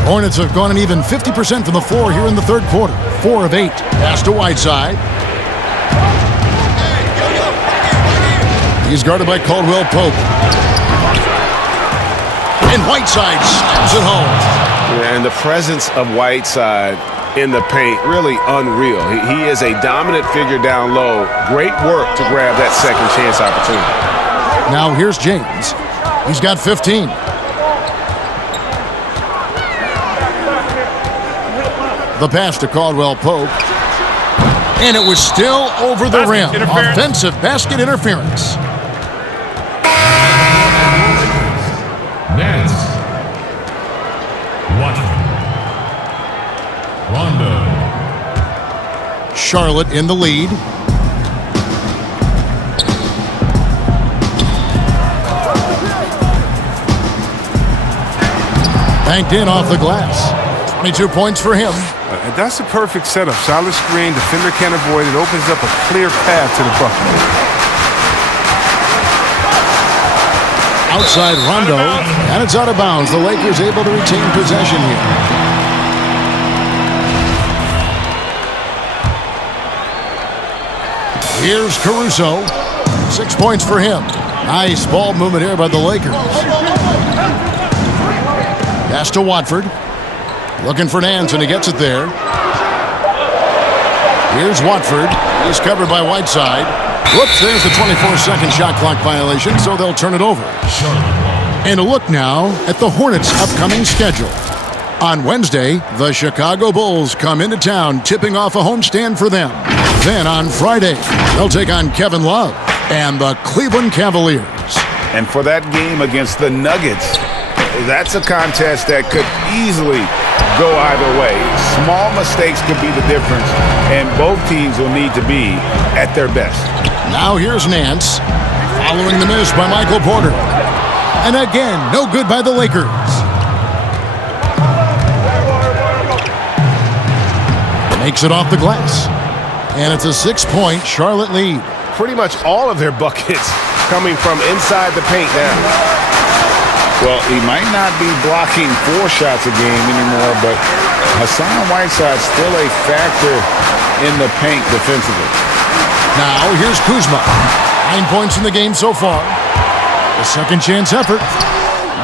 Hornets have gone an even 50% from the floor here in the third quarter. 4 of 8. Pass to Whiteside. He's guarded by Caldwell Pope. And Whiteside snaps it home. And the presence of Whiteside in the paint, really unreal. He is a dominant figure down low. Great work to grab that second chance opportunity. Now here's James. He's got 15. The pass to Caldwell Pope. And it was still over the rim. Offensive basket interference. Nets. Rondo. Charlotte in the lead. Banked in off the glass. 22 points for him. That's a perfect setup. Solid screen. Defender can't avoid it. Opens up a clear path to the bucket. Outside Rondo, and it's out of bounds. The Lakers able to retain possession here. Here's Caruso. 6 points for him. Nice ball movement here by the Lakers. Pass to Watford. Looking for Nance, and he gets it there. Here's Watford. He's covered by Whiteside. Whoops, there's the 24-second shot clock violation, so they'll turn it over. And a look now at the Hornets' upcoming schedule. On Wednesday, the Chicago Bulls come into town, tipping off a homestand for them. Then on Friday, they'll take on Kevin Love and the Cleveland Cavaliers. And for that game against the Nuggets, that's a contest that could easily go either way. Small mistakes could be the difference, and both teams will need to be at their best. Now here's Nance, following the miss by Michael Porter. And again, no good by the Lakers. Makes it off the glass. And it's a 6-point Charlotte lead. Pretty much all of their buckets coming from inside the paint now. Well, he might not be blocking 4 shots a game anymore, but Hassan Whiteside's still a factor in the paint defensively. Now, here's Kuzma. 9 points in the game so far. A second chance effort.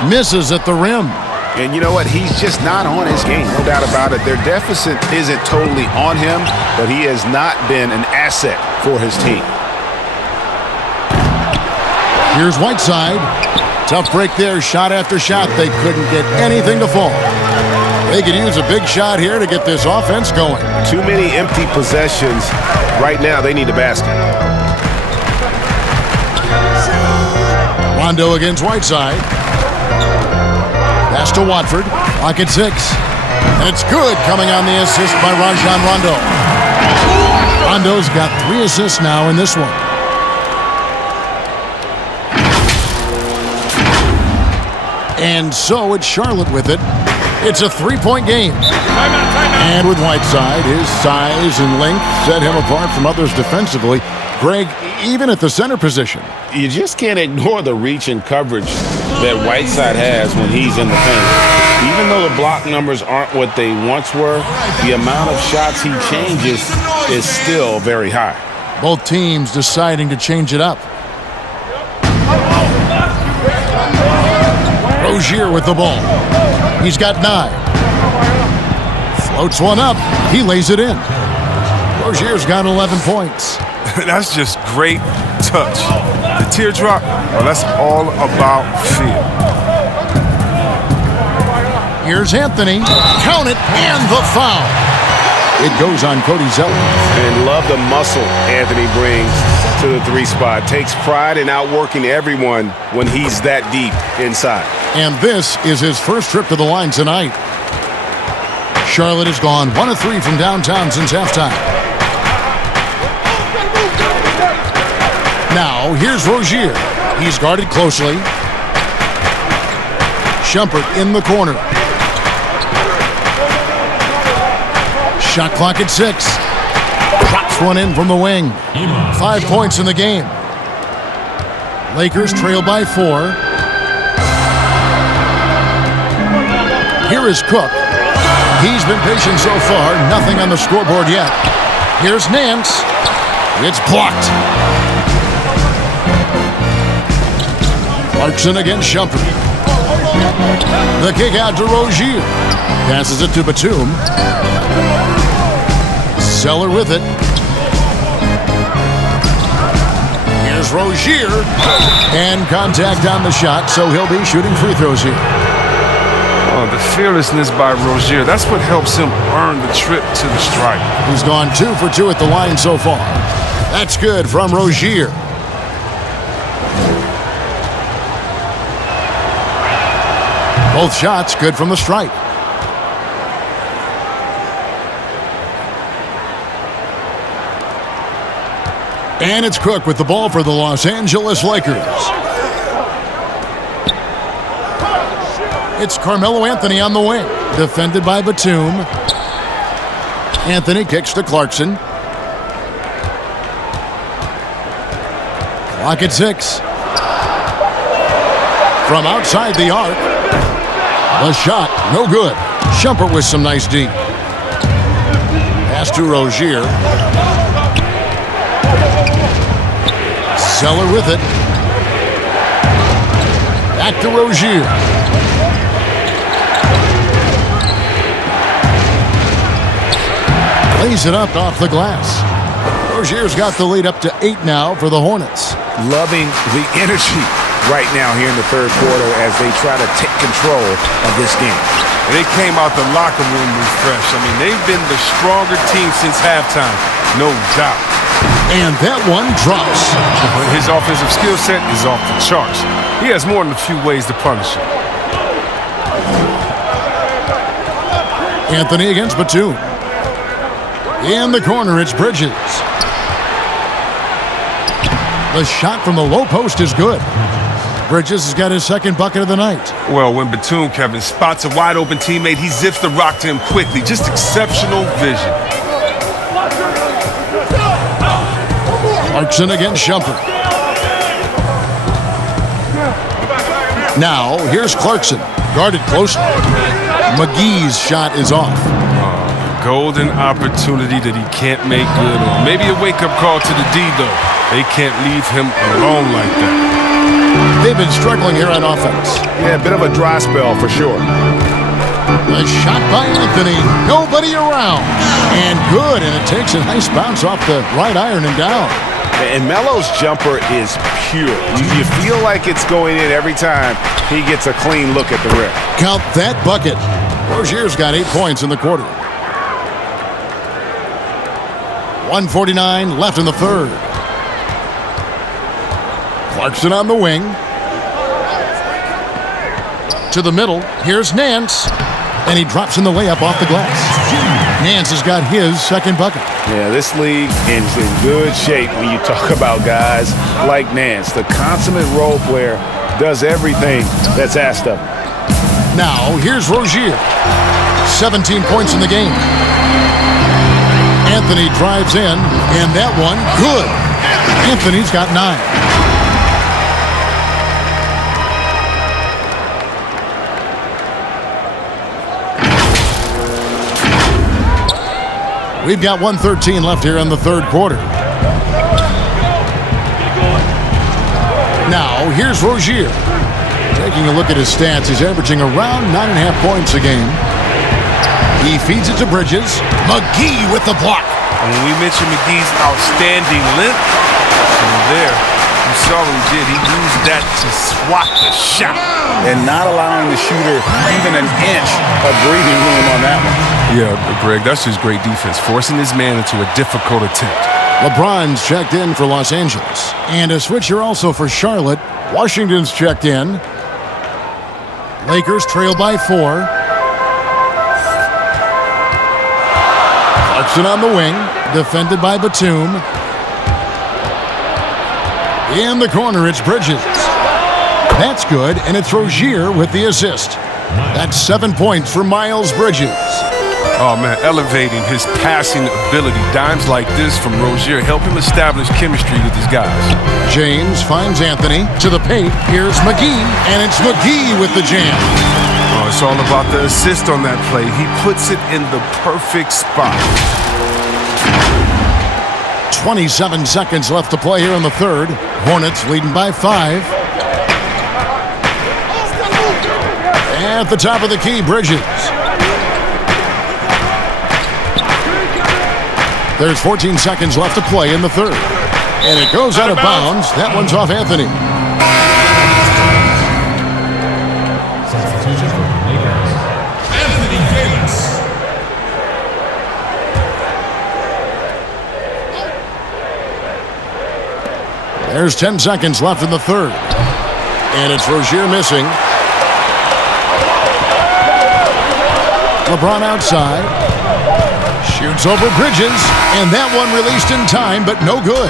Misses at the rim. And you know what? He's just not on his game, no doubt about it. Their deficit isn't totally on him, but he has not been an asset for his team. Here's Whiteside. Tough break there, shot after shot. They couldn't get anything to fall. They could use a big shot here to get this offense going. Too many empty possessions. Right now, they need a basket. Rondo against Whiteside. Pass to Watford. Lock at 6. And it's good, coming on the assist by Rajon Rondo. Rondo's got 3 assists now in this one. And so it's Charlotte with it. It's a three-point game. And with Whiteside, his size and length set him apart from others defensively. Greg, even at the center position. You just can't ignore the reach and coverage that Whiteside has when he's in the paint. Even though the block numbers aren't what they once were, the amount of shots he changes is still very high. Both teams deciding to change it up. Rozier with the ball. He's got 9. Floats one up. He lays it in. Rozier's got 11 points. That's just great touch. The teardrop, well, that's all about feel. Here's Anthony. Count it, and the foul. It goes on Cody Zeller. And love the muscle Anthony brings to the 3 spot. Takes pride in outworking everyone when he's that deep inside. And this is his first trip to the line tonight. Charlotte has gone 1 of 3 from downtown since halftime. Now, here's Rozier. He's guarded closely. Shumpert in the corner. Shot clock at 6. Drops one in from the wing. 5 points in the game. Lakers trail by 4. Here is Cook. He's been patient so far. Nothing on the scoreboard yet. Here's Nance. It's blocked. Clarkson against Shumpert. The kick out to Rozier. Passes it to Batum. Zeller with it. Here's Rozier. And contact on the shot, so he'll be shooting free throws here. Oh, the fearlessness by Rozier, that's what helps him earn the trip to the stripe. He's gone 2 for 2 at the line so far. That's good from Rozier. Both shots good from the stripe. And it's Cook with the ball for the Los Angeles Lakers. It's Carmelo Anthony on the wing, defended by Batum. Anthony kicks to Clarkson. Clock at 6. From outside the arc. The shot, no good. Shumpert with some nice D. Pass to Rozier. Zeller with it. Back to Rozier. Lays it up off the glass. Rozier's got the lead up to 8 now for the Hornets. Loving the energy right now here in the third quarter as they try to take control of this game. They came out the locker room refreshed. I mean, they've been the stronger team since halftime, no doubt. And that one drops. His offensive skill set is off the charts. He has more than a few ways to punish him. Anthony against Batum. In the corner, it's Bridges. The shot from the low post is good. Bridges has got his second bucket of the night. Well, when Batum, Kevin, spots a wide-open teammate, he zips the rock to him quickly. Just exceptional vision. Clarkson against Shumpert. Now, here's Clarkson. Guarded closely. McGee's shot is off. Golden opportunity that he can't make good on. Maybe a wake-up call to the D, though. They can't leave him alone like that. They've been struggling here on offense. Yeah, a bit of a dry spell for sure. The shot by Anthony. Nobody around. And good, and it takes a nice bounce off the right iron and down. And Melo's jumper is pure. You feel like it's going in every time he gets a clean look at the rim. Count that bucket. Rozier's got 8 points in the quarter. 1:49 left in the third. Clarkson on the wing. To the middle. Here's Nance. And he drops in the layup off the glass. Nance has got his second bucket. Yeah, this league is in good shape when you talk about guys like Nance. The consummate role player does everything that's asked of him. Now, here's Rozier. 17 points in the game. Anthony drives in, and that one, good. Anthony's got 9. We've got 1:13 left here in the third quarter. Now, here's Rozier. Taking a look at his stats, he's averaging around 9.5 points a game. He feeds it to Bridges. McGee with the block. And when we mentioned McGee's outstanding length, there, you saw what he did. He used that to swat the shot. And not allowing the shooter even an inch of breathing room on that one. Yeah, Greg, that's just great defense, forcing his man into a difficult attempt. LeBron's checked in for Los Angeles. And a switcher also for Charlotte. Washington's checked in. Lakers trail by 4. Clarkson on the wing, defended by Batum. In the corner, it's Bridges. That's good, and it's Rozier with the assist. That's 7 points for Miles Bridges. Oh, man, elevating his passing ability. Dimes like this from Rozier help him establish chemistry with his guys. James finds Anthony to the paint. Here's McGee, and it's McGee with the jam. Oh, it's all about the assist on that play. He puts it in the perfect spot. 27 seconds left to play here in the third. Hornets leading by 5. At the top of the key, Bridges. There's 14 seconds left to play in the third. And it goes out of bounds. That one's off Anthony. Substitution for the Lakers. Anthony Davis. There's 10 seconds left in the third. And it's Rozier missing. LeBron outside. Shoots over Bridges. And that one released in time, but no good.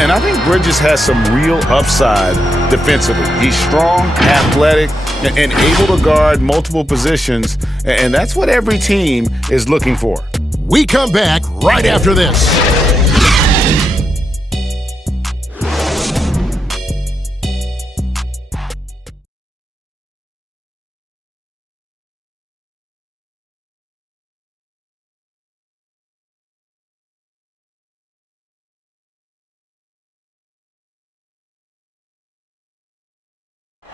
And I think Bridges has some real upside defensively. He's strong, athletic, and able to guard multiple positions. And that's what every team is looking for. We come back right after this.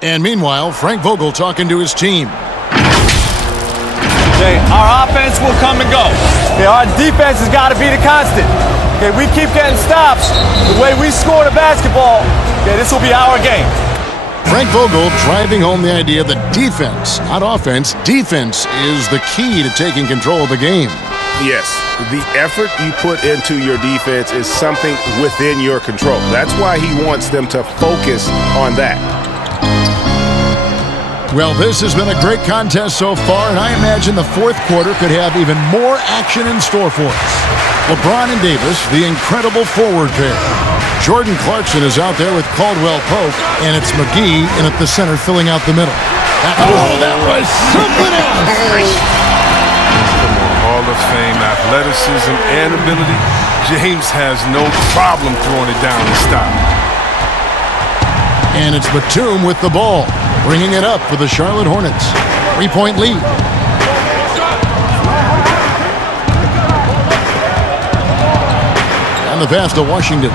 And meanwhile, Frank Vogel talking to his team. Okay, our offense will come and go. Okay, our defense has got to be the constant. Okay, we keep getting stops. The way we score the basketball, okay, this will be our game. Frank Vogel driving home the idea that defense, not offense, defense is the key to taking control of the game. Yes, the effort you put into your defense is something within your control. That's why he wants them to focus on that. Well, this has been a great contest so far, and I imagine the fourth quarter could have even more action in store for us. LeBron and Davis, the incredible forward pair. Jordan Clarkson is out there with Caldwell Pope, and it's McGee in at the center filling out the middle. That was something else! Hall of Fame athleticism and ability. James has no problem throwing it down in style. And it's Batum with the ball, bringing it up for the Charlotte Hornets. 3-point lead. And the pass to Washington.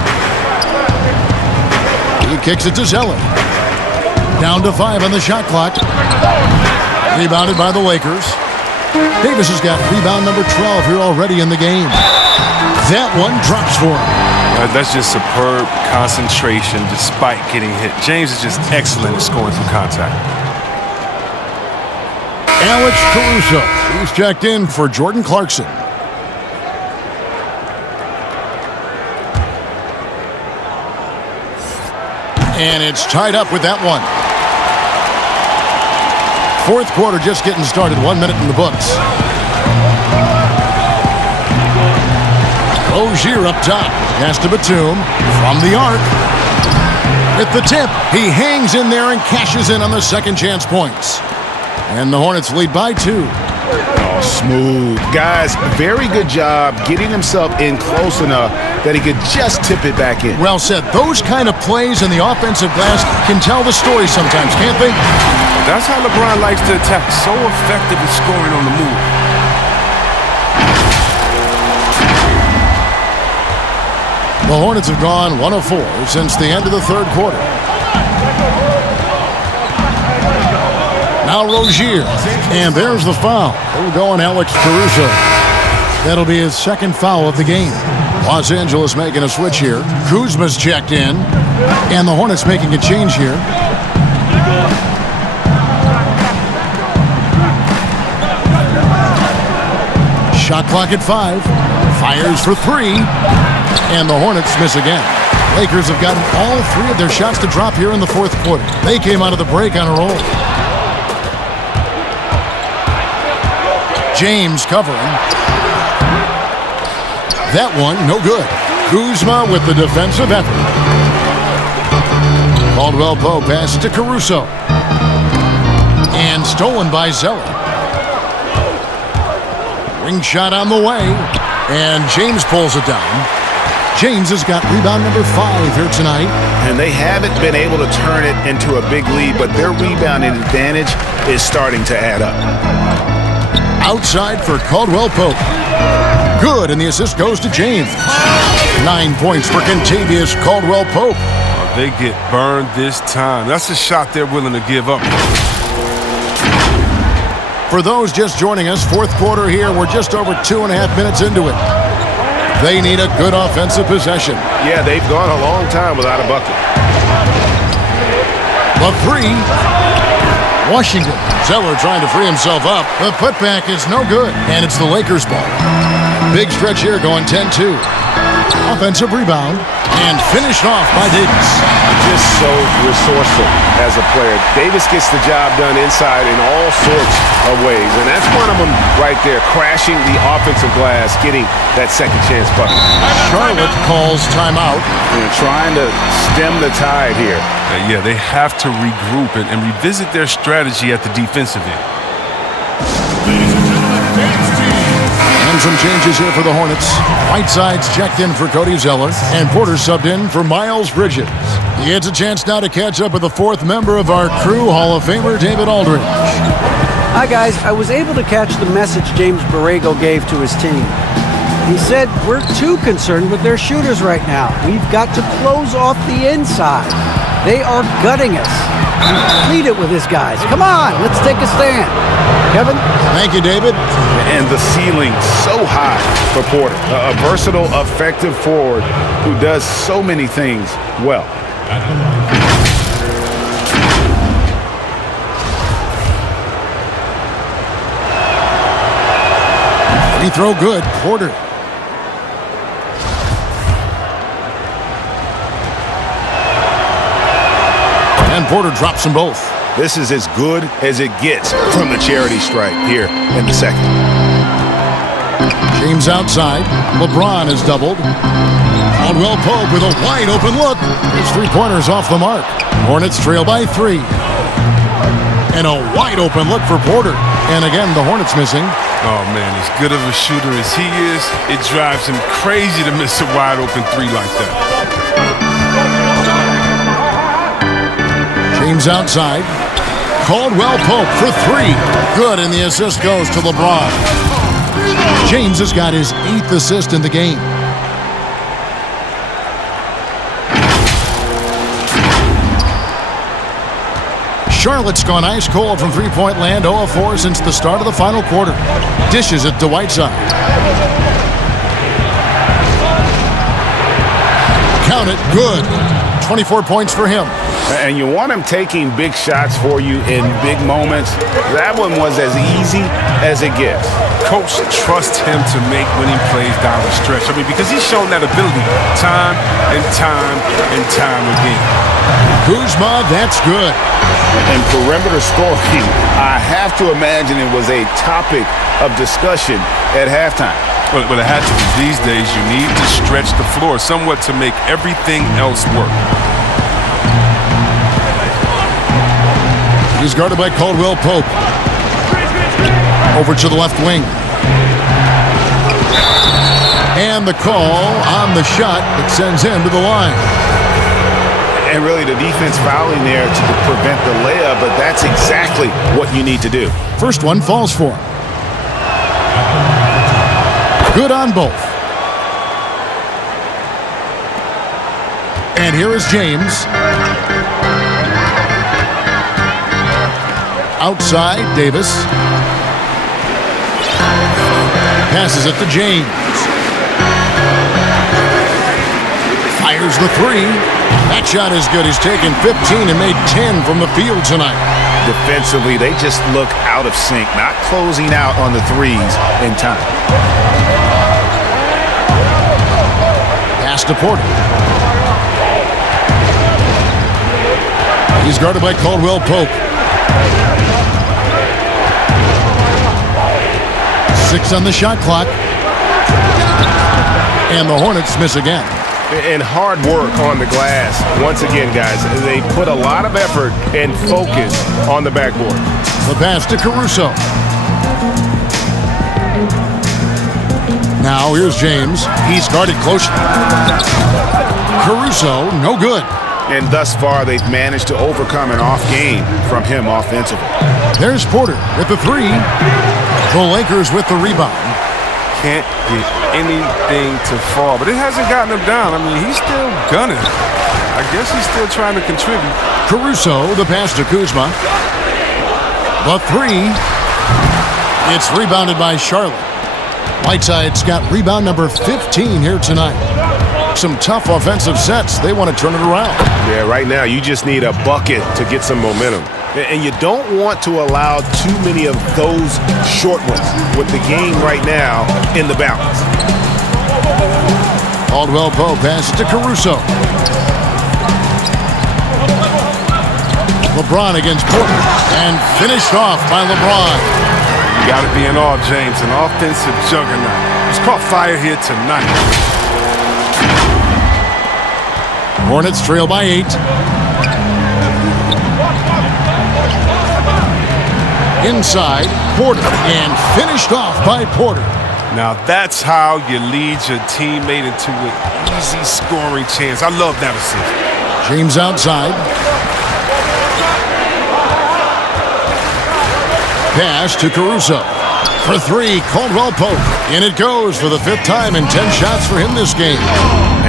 He kicks it to Zeller. Down to 5 on the shot clock. Rebounded by the Lakers. Davis has got rebound number 12 here already in the game. That one drops for him. That's just superb concentration despite getting hit. James is just excellent at scoring from contact. Alex Caruso. He's checked in for Jordan Clarkson. And it's tied up with that one. Fourth quarter just getting started. 1 minute in the books. Rozier up top. Pass to Batum from the arc. With the tip, he hangs in there and cashes in on the second chance points. And the Hornets lead by 2. Oh, smooth. Guys, very good job getting himself in close enough that he could just tip it back in. Well said. Those kind of plays in the offensive glass can tell the story sometimes, can't they? That's how LeBron likes to attack. So effective at scoring on the move. The Hornets have gone 1 of 4 since the end of the third quarter. Now Rozier, and there's the foul. We're going Alex Caruso. That'll be his second foul of the game. Los Angeles making a switch here. Kuzma's checked in, and the Hornets making a change here. Shot clock at 5. Fires for 3, and the Hornets miss again. Lakers have gotten all 3 of their shots to drop here in the fourth quarter. They came out of the break on a roll. James covering. That one, no good. Kuzma with the defensive effort. Caldwell Pope passes to Caruso. And stolen by Zeller. Ring shot on the way. And James pulls it down. James has got rebound number 5 here tonight. And they haven't been able to turn it into a big lead, but their rebounding advantage is starting to add up. Outside for Caldwell Pope. Good, and the assist goes to James. 9 points for Kentavious Caldwell Pope. Oh, they get burned this time. That's a shot they're willing to give up. For those just joining us, fourth quarter here, we're just over 2.5 minutes into it. They need a good offensive possession. Yeah, they've gone a long time without a bucket. The 3. Washington. Zeller trying to free himself up. The putback is no good, and it's the Lakers' ball. Big stretch here going 10-2. Offensive rebound, and finished off by Davis. Just so resourceful as a player. Davis gets the job done inside in all sorts of ways, and that's one of them right there, crashing the offensive glass, getting that second chance bucket. Charlotte calls timeout. And trying to stem the tide here. Yeah, they have to regroup and revisit their strategy at the defensive end. And some changes here for the Hornets. Whiteside's checked in for Cody Zeller, and Porter subbed in for Miles Bridges. He gets a chance now to catch up with the 4th member of our crew, Hall of Famer David Aldridge. Hi, guys. I was able to catch the message James Borrego gave to his team. He said, we're too concerned with their shooters right now. We've got to close off the inside. They are gutting us. Lead it with his guys. Come on, let's take a stand. Kevin? Thank you, David. And the ceiling so high for Porter. A versatile, effective forward who does so many things well. Free throw good. Porter. And Porter drops them both. This is as good as it gets from the charity stripe here in the second. James outside. LeBron is doubled. Caldwell Pope with a wide open look. His 3-pointers off the mark. Hornets trail by 3. And a wide open look for Porter. And again, the Hornets missing. Oh, man, as good of a shooter as he is, it drives him crazy to miss a wide open 3 like that. James outside. Caldwell Pope for 3. Good, and the assist goes to LeBron. James has got his 8th assist in the game. Charlotte's gone ice cold from three-point land, 0 of 4 since the start of the final quarter. Dishes it to Whiteside. Count it, good. 24 points for him. And you want him taking big shots for you in big moments. That one was as easy as it gets. Coach trusts him to make winning plays down the stretch. I mean, because he's shown that ability time and time and time again. Kuzma, that's good. And perimeter scoring, I have to imagine it was a topic of discussion at halftime. But it had to be. These days, you need to stretch the floor somewhat to make everything else work. He's guarded by Caldwell Pope. Over to the left wing. And the call on the shot that sends him to the line. And really the defense fouling there to prevent the layup, but that's exactly what you need to do. First one falls for him. Good on both. And here is James. Outside, Davis. Passes it to James. Fires the three. That shot is good. He's taken 15 and made 10 from the field tonight. Defensively, they just look out of sync, not closing out on the threes in time. Pass to Porter. He's guarded by Caldwell Pope. 6 on the shot clock. And the Hornets miss again. And hard work on the glass. Once again, guys, they put a lot of effort and focus on the backboard. The pass to Caruso. Now here's James. He's guarded close. Caruso, no good. And thus far, they've managed to overcome an off game from him offensively. There's Porter with the three. The Lakers with the rebound. Can't get anything to fall, but it hasn't gotten him down. I mean, he's still gunning. I guess he's still trying to contribute. Caruso, the pass to Kuzma. The three. It's rebounded by Charlotte. Whiteside's got rebound number 15 here tonight. Some tough offensive sets. They want to turn it around. Yeah, right now you just need a bucket to get some momentum. And you don't want to allow too many of those short ones with the game right now in the balance. Caldwell Pope pass to Caruso. LeBron against Porter. And finished off by LeBron. You got to be in awe, James. An offensive juggernaut. He's caught fire here tonight. Hornets trail by 8. Inside, Porter, and finished off by Porter. Now that's how you lead your teammate into an easy scoring chance. I love that assist. James outside. Pass to Caruso. For three, Caldwell Pope. And it goes for the 5th time and 10 shots for him this game.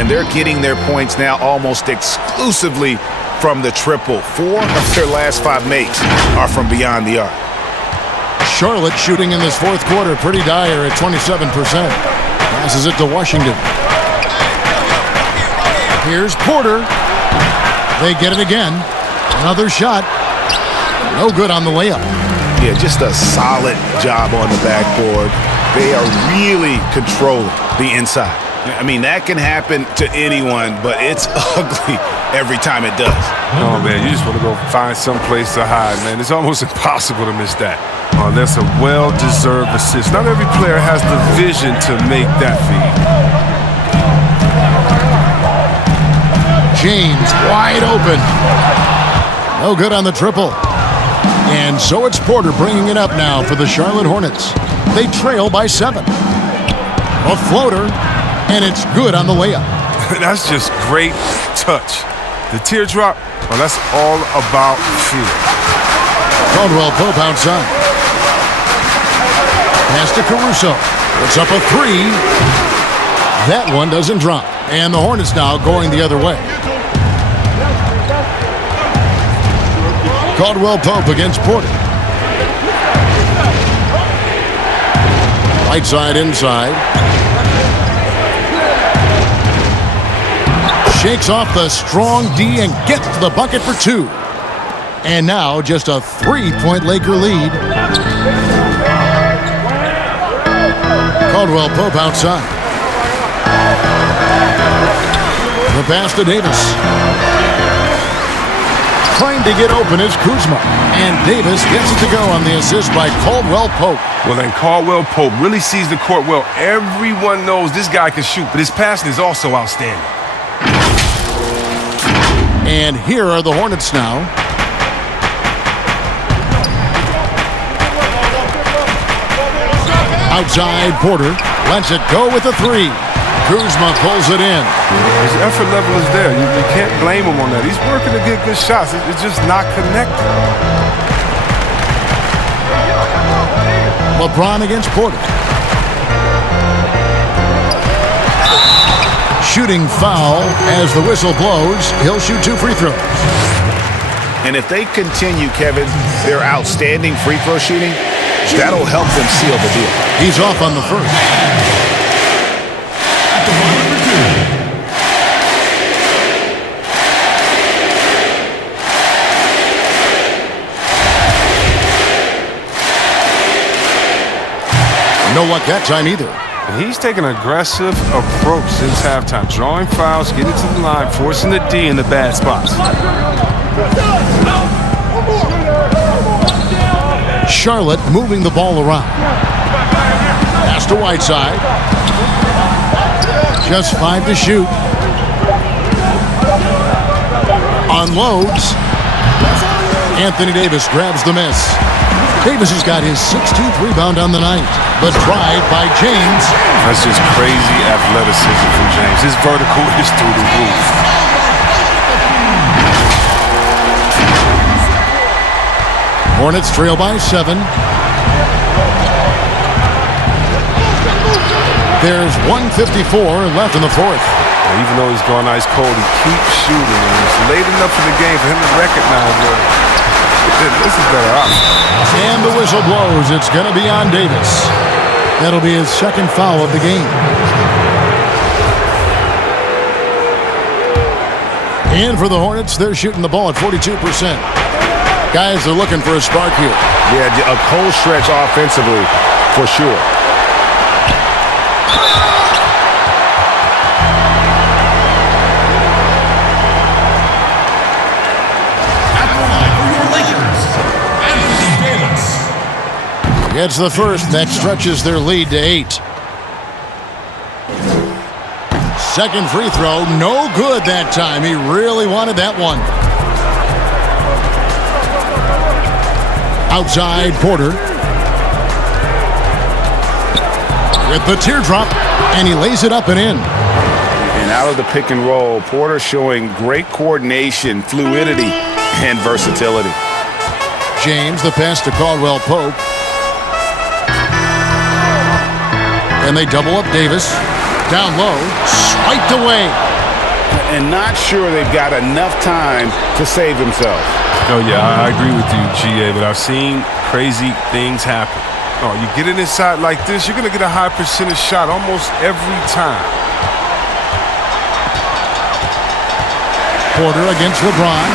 And they're getting their points now almost exclusively from the triple. 4 of their last 5 makes are from beyond the arc. Charlotte shooting in this 4th quarter pretty dire at 27%. Passes it to Washington. Here's Porter. They get it again. Another shot. No good on the layup. Yeah, just a solid job on the backboard. They are really controlling the inside. I mean, that can happen to anyone, but it's ugly every time it does. Oh, man, you just want to go find some place to hide, man. It's almost impossible to miss that. Oh, that's a well-deserved assist. Not every player has the vision to make that feed. James wide open. No good on the triple. And so it's Porter bringing it up now for the Charlotte Hornets. They trail by 7. A floater, and it's good on the layup. That's just great touch. The teardrop, well, that's all about feel. Caldwell Pope outside. Pass to Caruso. It's up a 3. That one doesn't drop. And the Hornets now going the other way. Caldwell Pope against Porter. Right side inside. Shakes off the strong D and gets to the bucket for 2. And now just a 3-point Laker lead. Caldwell Pope outside. The pass to Davis. Trying to get open is Kuzma. And Davis gets it to go on the assist by Caldwell Pope. Well, then Caldwell Pope really sees the court well. Everyone knows this guy can shoot, but his passing is also outstanding. And here are the Hornets now. Outside, Porter lets it go with a three. Kuzma pulls it in. His effort level is there. You can't blame him on that. He's working to get good shots. It's just not connected. LeBron against Porter. Shooting foul as the whistle blows. He'll shoot 2 free throws. And if they continue, Kevin, their outstanding free throw shooting, that'll help them seal the deal. He's off on the first. No luck that time either. He's taking an aggressive approach since halftime, drawing fouls, getting to the line, forcing the D in the bad spots. Charlotte moving the ball around. Pass to Whiteside. Just 5 to shoot. Unloads. Anthony Davis grabs the miss. Davis has got his 16th rebound on the night. The drive by James. That's just crazy athleticism from James. His vertical is through the roof. Hornets trail by 7. There's 1:54 left in the fourth. Even though he's going ice cold, he keeps shooting. And it's late enough in the game for him to recognize this is better option. And the whistle blows. It's going to be on Davis. That'll be his second foul of the game. And for the Hornets, they're shooting the ball at 42%. Guys are looking for a spark here. Yeah, a cold stretch offensively, for sure. Gets the first. That stretches their lead to 8. Second free throw. No good that time. He really wanted that one. Outside, Porter. With the teardrop. And he lays it up and in. And out of the pick and roll, Porter showing great coordination, fluidity, and versatility. James, the pass to Caldwell Pope. And they double up Davis. Down low, swiped away. And not sure they've got enough time to save themselves. Oh, yeah, I agree with you, GA, but I've seen crazy things happen. Oh, you get it inside like this, you're going to get a high percentage shot almost every time. Porter against LeBron.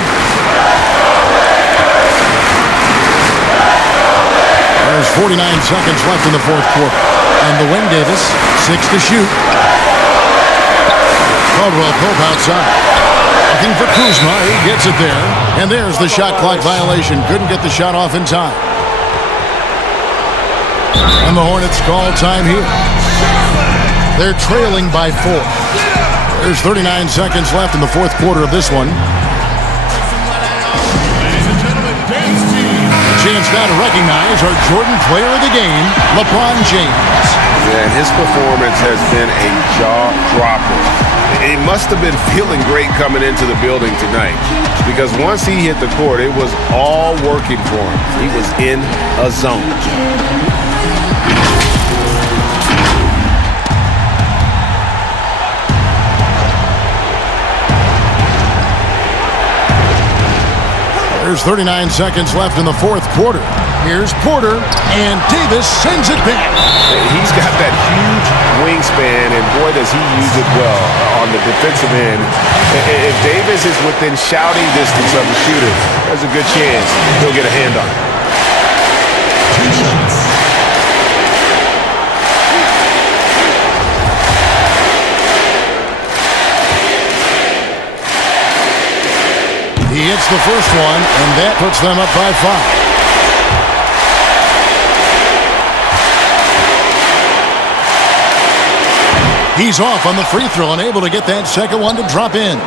There's 49 seconds left in the fourth quarter. On the wing, Davis, 6 to shoot. Caldwell Pope outside. Looking for Kuzma. He gets it there. And there's the shot clock violation. Couldn't get the shot off in time. And the Hornets call time here. They're trailing by 4. There's 39 seconds left in the fourth quarter of this one. Chance now to recognize our Jordan player of the game, LeBron James. Yeah, and his performance has been a jaw-dropper. He must have been feeling great coming into the building tonight because once he hit the court, it was all working for him. He was in a zone. There's 39 seconds left in the fourth quarter. Here's Porter, and Davis sends it back. He's got that huge wingspan, and boy, does he use it well on the defensive end. If Davis is within shouting distance of the shooter, there's a good chance he'll get a hand on it. 2 shots. He hits the first one, and that puts them up by 5. He's off on the free throw and able to get that second one to drop in.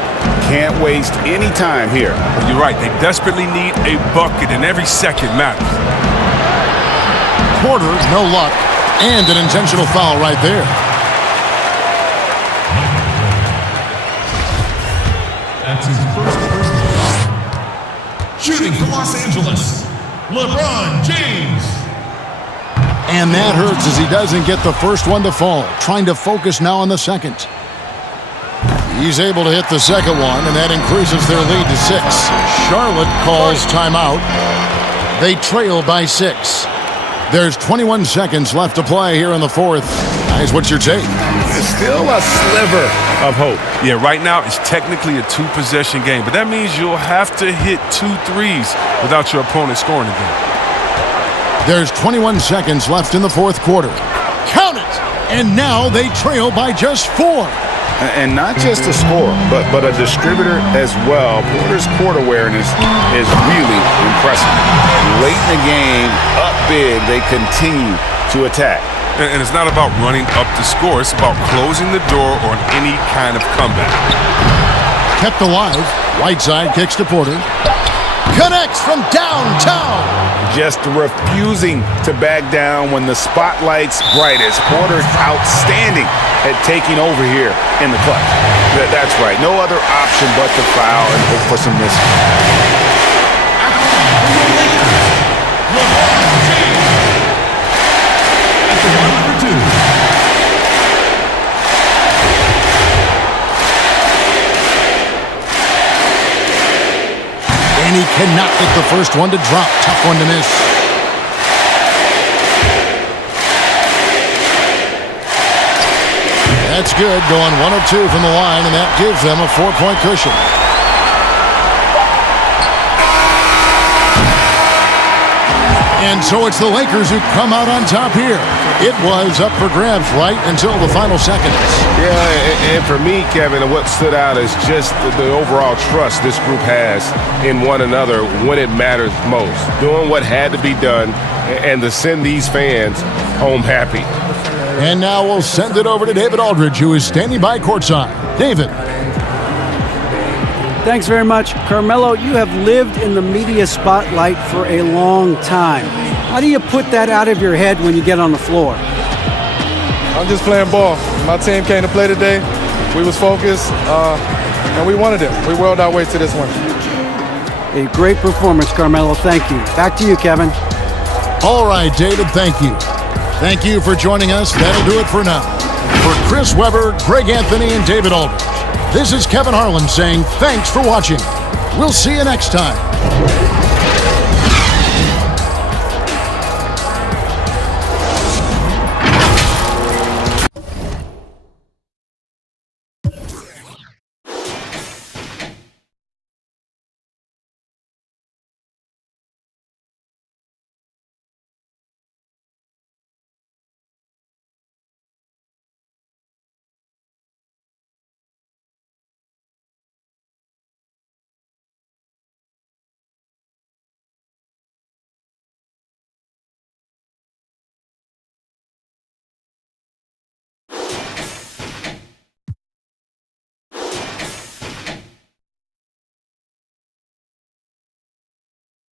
Can't waste any time here. You're right. They desperately need a bucket, and every second matters. Porter, no luck. And an intentional foul right there. That's his first personal foul. Shooting for Los Angeles, LeBron James. And that hurts as he doesn't get the first one to fall. Trying to focus now on the second. He's able to hit the second one, and that increases their lead to 6. Charlotte calls timeout. They trail by 6. There's 21 seconds left to play here in the fourth. Guys, what's your take? There's still a sliver of hope. Yeah, right now it's technically a 2-possession game, but that means you'll have to hit 2 threes without your opponent scoring again. There's 21 seconds left in the fourth quarter. Count it! And now they trail by just 4. And not just a scorer, but a distributor as well. Porter's court awareness is really impressive. Late in the game, up big, they continue to attack. And it's not about running up the score. It's about closing the door on any kind of comeback. Kept alive. Whiteside kicks to Porter. Connects from downtown. Just refusing to back down when the spotlight's brightest. Porter's outstanding at taking over here in the clutch. That's right. No other option but to foul and hope for some missing. And he cannot get the first one to drop. Tough one to miss. That's good. Going 1 of 2 from the line, and that gives them a 4-point cushion. And so it's the Lakers who come out on top here. It was up for grabs right until the final seconds. Yeah, and for me, Kevin, what stood out is just the overall trust this group has in one another when it matters most. Doing what had to be done and to send these fans home happy. And now we'll send it over to David Aldridge, who is standing by courtside. David. Thanks very much. Carmelo, you have lived in the media spotlight for a long time. How do you put that out of your head when you get on the floor? I'm just playing ball. My team came to play today. We was focused, and we wanted it. We willed our way to this one. A great performance, Carmelo. Thank you. Back to you, Kevin. All right, David, thank you. Thank you for joining us. That'll do it for now. For Chris Webber, Greg Anthony, and David Aldridge, this is Kevin Harlan saying thanks for watching. We'll see you next time.